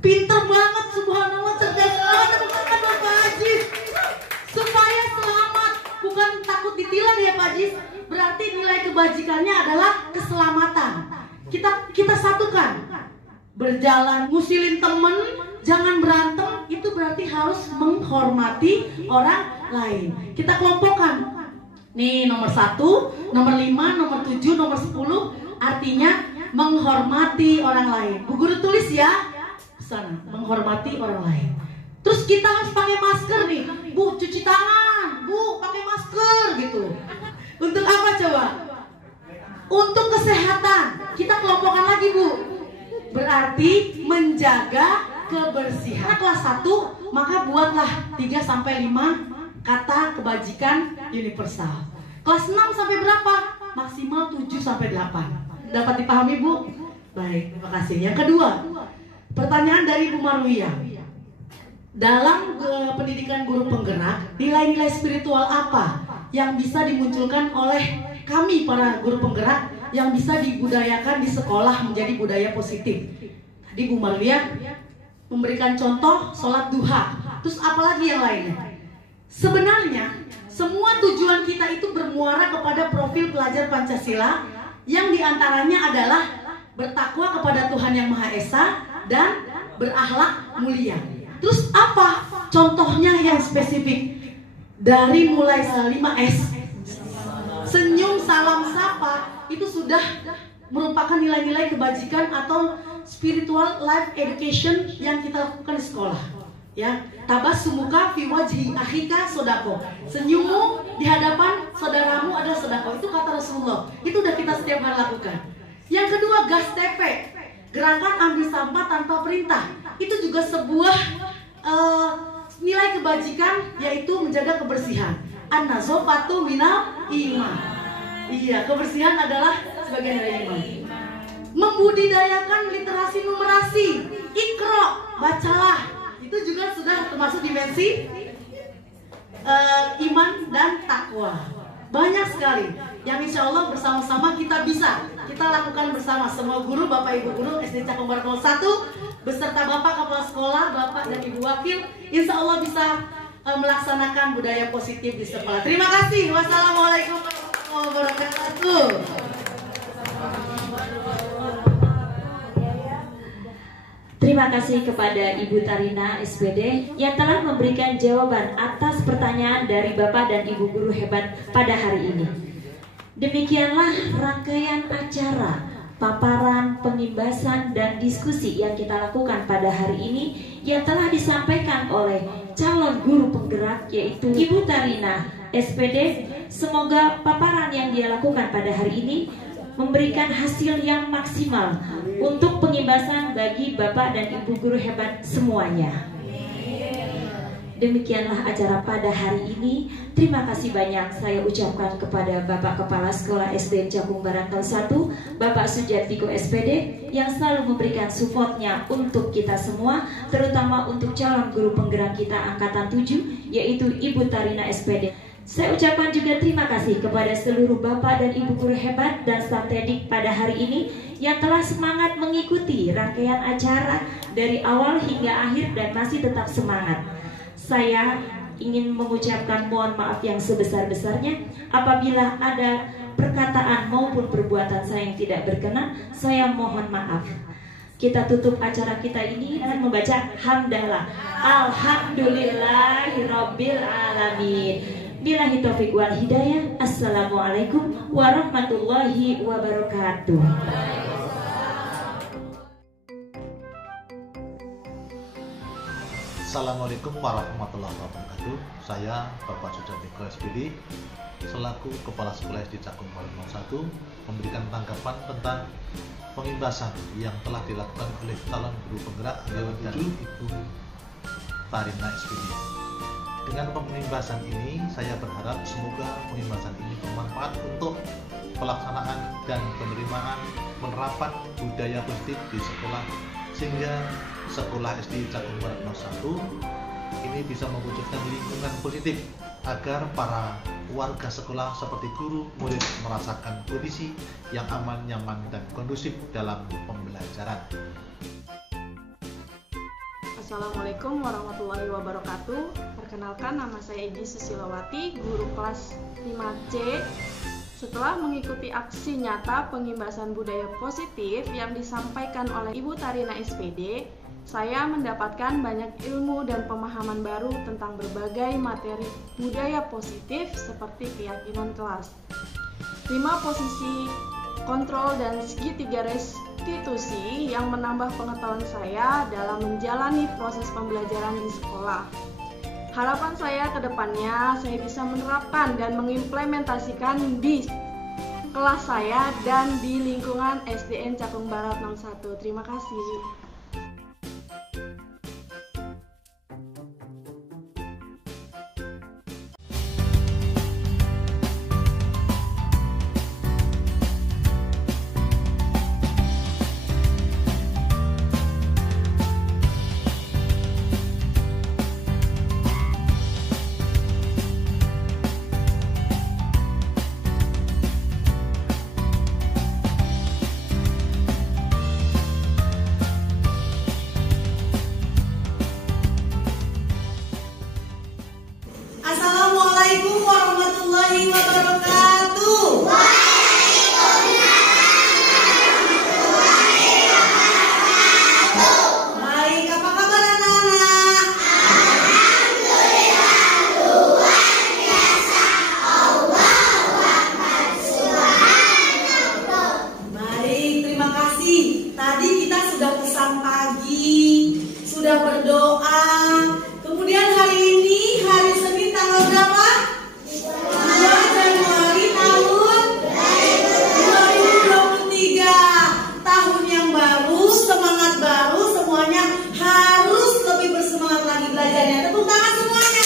Pintar banget, subhanallah, cerdas banget, bukan Bapak Haji. Supaya selamat, bukan takut ditilang ya Pak Haji. Berarti nilai kebajikannya adalah keselamatan. Kita satukan. Berjalan, ngusilin temen, jangan berantem, itu berarti harus menghormati orang lain. Kita kelompokkan. Nih nomor 1, nomor 5, nomor 7, nomor 10, artinya menghormati orang lain. Bu guru tulis ya, sana, menghormati orang lain. Terus kita harus pakai masker nih, Bu, cuci tangan, Bu, pakai masker gitu. Untuk apa coba? Untuk kesehatan. Kita kelompokkan lagi Bu. Berarti menjaga kebersihan. Kelas 1, maka buatlah 3-5 kata kebajikan universal. Kelas 6 sampai berapa? Maksimal 7-8. Dapat dipahami Bu? Baik, terima kasih. Yang kedua, pertanyaan dari Bu Marwiyah. Dalam pendidikan guru penggerak, nilai-nilai spiritual apa yang bisa dimunculkan oleh kami para guru penggerak yang bisa dibudayakan di sekolah menjadi budaya positif? Tadi Bu Marwiyah memberikan contoh sholat duha. Terus apalagi yang lainnya? Sebenarnya semua tujuan kita itu bermuara kepada profil pelajar Pancasila yang diantaranya adalah bertakwa kepada Tuhan Yang Maha Esa dan berakhlak mulia. Terus apa contohnya yang spesifik? Dari mulai 5S, senyum, salam, sapa, itu sudah merupakan nilai-nilai kebajikan atau spiritual life education yang kita lakukan di sekolah. Ya, tabassumuka fi wajhi akhika sodako. Senyummu di hadapan saudaramu adalah sodako. Itu kata Rasulullah. Itu udah kita setiap hari lakukan. Yang kedua, gas TP, gerakan ambil sampah tanpa perintah. Itu juga sebuah nilai kebajikan, yaitu menjaga kebersihan. An-nazofatu minal iman. Iya, kebersihan adalah sebagian dari iman. Membudidayakan literasi numerasi. Iqra, bacalah. Itu juga sudah termasuk dimensi iman dan takwa. Banyak sekali yang insya Allah bersama-sama kita bisa lakukan bersama. Semua guru, Bapak Ibu guru SD Cakung Barat 01 beserta Bapak Kepala Sekolah, Bapak dan Ibu Wakil, insya Allah bisa melaksanakan budaya positif di sekolah. Terima kasih. Wassalamualaikum warahmatullahi wabarakatuh. Terima kasih kepada Ibu Tarina SPD yang telah memberikan jawaban atas pertanyaan dari Bapak dan Ibu guru hebat pada hari ini. Demikianlah rangkaian acara, paparan, pengimbasan, dan diskusi yang kita lakukan pada hari ini yang telah disampaikan oleh calon guru penggerak yaitu Ibu Tarina SPD. Semoga paparan yang dia lakukan pada hari ini memberikan hasil yang maksimal untuk pengimbasan bagi Bapak dan Ibu guru hebat semuanya. Demikianlah acara pada hari ini. Terima kasih banyak saya ucapkan kepada Bapak Kepala Sekolah SD Cakung Barat 01, Bapak Sujatiko SPD yang selalu memberikan supportnya untuk kita semua, terutama untuk calon guru penggerak kita angkatan 7 yaitu Ibu Tarina SPD. Saya ucapkan juga terima kasih kepada seluruh Bapak dan Ibu guru hebat dan staf teknik pada hari ini yang telah semangat mengikuti rangkaian acara dari awal hingga akhir dan masih tetap semangat. Saya ingin mengucapkan mohon maaf yang sebesar-besarnya apabila ada perkataan maupun perbuatan saya yang tidak berkenan. Saya mohon maaf. Kita tutup acara kita ini dengan membaca hamdalah. Alhamdulillahirabbil alamin. Billahi taufiq wal hidayah. Assalamualaikum warahmatullahi wabarakatuh. Assalamualaikum warahmatullahi wabarakatuh. Saya Bapak Sujatiko SPD selaku Kepala Sekolah SD Cakung Barat 01 memberikan tanggapan tentang pengimbasan yang telah dilakukan oleh calon guru penggerak dan Ibu Tarina SPD. Dengan pembahasan ini, saya berharap semoga pembahasan ini bermanfaat untuk pelaksanaan dan penerimaan penerapan budaya positif di sekolah, sehingga sekolah SD Cakung Barat 01 ini bisa mewujudkan lingkungan positif agar para warga sekolah seperti guru, murid merasakan kondisi yang aman, nyaman, dan kondusif dalam pembelajaran. Assalamualaikum warahmatullahi wabarakatuh. Perkenalkan, nama saya Egi Susilawati, guru kelas 5C. Setelah mengikuti aksi nyata pengimbasan budaya positif yang disampaikan oleh Ibu Tarina SPD, saya mendapatkan banyak ilmu dan pemahaman baru tentang berbagai materi budaya positif seperti keyakinan kelas, 5 posisi kontrol dan segitiga restitusi yang menambah pengetahuan saya dalam menjalani proses pembelajaran di sekolah. Harapan saya ke depannya saya bisa menerapkan dan mengimplementasikan di kelas saya dan di lingkungan SDN Cakung Barat 01. Terima kasih. Assalamualaikum warahmatullahi wabarakatuh. Baik, apa kabar anak-anak? Alhamdulillah, luar biasa. Allahu Akbar, subhanallah. Baik, terima kasih. Tadi kita sudah pesan pagi, sudah berdoa. Kemudian hari ini, hari Senin tanggal berapa? 2 Januari tahun 2023. Tahun yang baru, semangat baru, semuanya harus lebih bersemangat lagi belajarnya. Tepuk tangan semuanya.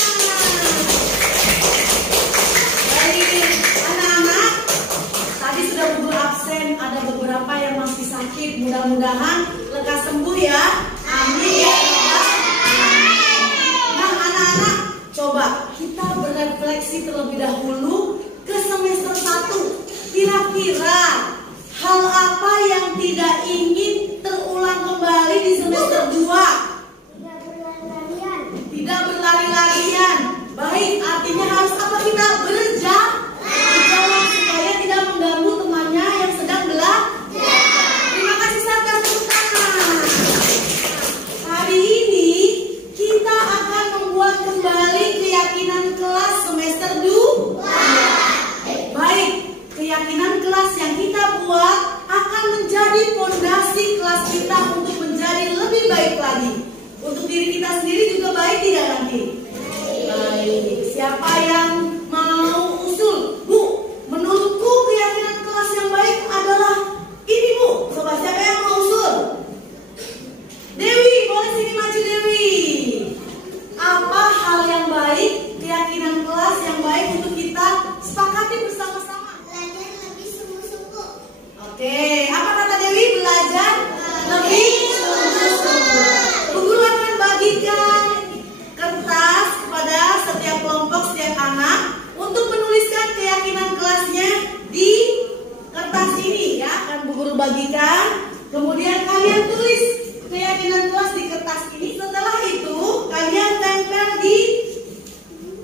Baik, anak-anak, tadi sudah gugur absen, ada beberapa yang masih sakit. Mudah-mudahan lekas sembuh ya. Amin ya Rabbal alamin. Nah, anak-anak, coba kita berefleksi terlebih dahulu ke semester 1. Kira-kira hal apa yang tidak ingin terulang kembali di semester 2? Tidak berlari-larian. Baik, artinya harus apa? Kita berjalan supaya tidak mengganggu temannya yang sedang belajar. Terima kasih, Sarkas, tepuk tangan. Hari ini kita akan membuat kembali keyakinan kelas semester 2. Baik, keyakinan kelas yang kita buat akan menjadi fondasi kelas kita untuk menjadi lebih baik lagi. Untuk diri kita sendiri juga baik tidak nanti? Baik. Siapa yang mau usul? Bu, menurutku keyakinan kelas yang baik adalah ini, Bu. Coba siapa yang mau usul? Dewi, boleh sini maju, Dewi. Apa hal yang baik, keyakinan kelas yang baik untuk kita sepakati bersama-sama? Belajar lebih sungguh-sungguh. Oke, apa kata Dewi? Belajar lebih sungguh-sungguh. Bu guru akan bagikan kertas kepada setiap kelompok, setiap anak untuk menuliskan keyakinan kelasnya di kertas ini ya. Akan Bu guru bagikan. Kemudian kalian tulis keyakinan kelas di kertas ini. Setelah itu kalian tempel di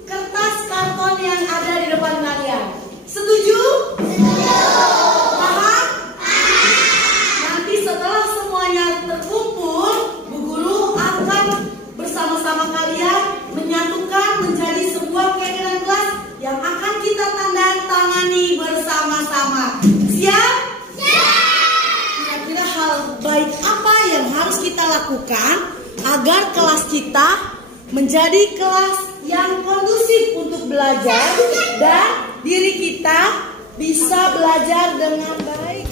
kertas karton yang ada di depan kalian. Setuju? Paham? Nanti setelah semuanya terkumpul, Bu guru akan bersama-sama kalian menyatukan menjadi sebuah keyakinan kelas yang akan kita tanda tangani bersama-sama. Siap? Kira-kira hal baik apa yang harus kita lakukan agar kelas kita menjadi kelas yang kondusif untuk belajar dan diri kita bisa belajar dengan baik.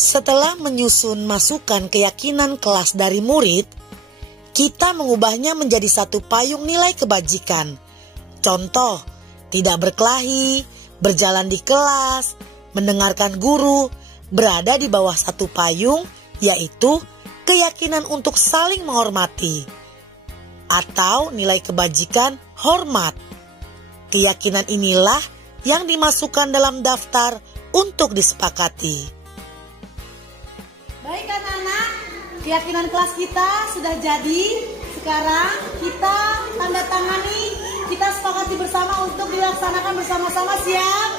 Setelah menyusun masukan keyakinan kelas dari murid, kita mengubahnya menjadi satu payung nilai kebajikan. Contoh, tidak berkelahi, berjalan di kelas, mendengarkan guru, berada di bawah satu payung, yaitu keyakinan untuk saling menghormati. Atau nilai kebajikan hormat. Keyakinan inilah yang dimasukkan dalam daftar untuk disepakati. Baik anak-anak, keyakinan kelas kita sudah jadi. Sekarang kita tanda tangani, kita sepakati bersama untuk dilaksanakan bersama-sama. Siap?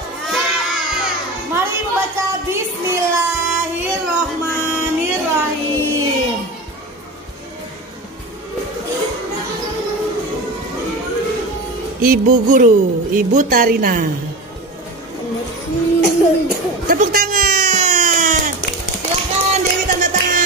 Mari membaca Bismillahirrahmanirrahim. Ibu guru, Ibu Tarina. Tepuk tangan. Silakan Dewi tanda tangan.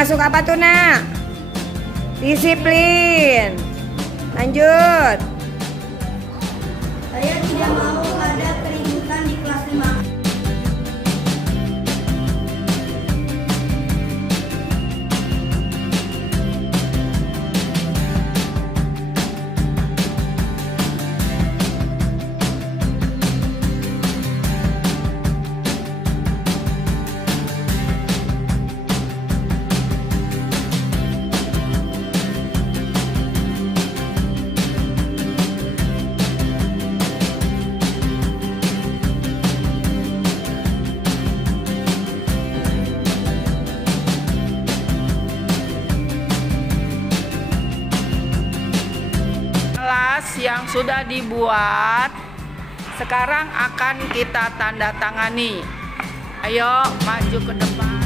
Masuk apa tuh nak? Disiplin. Lanjut. Saya tidak mau ada keributan di kelas 5. Yang sudah dibuat sekarang akan kita tanda tangani. Ayo maju ke depan.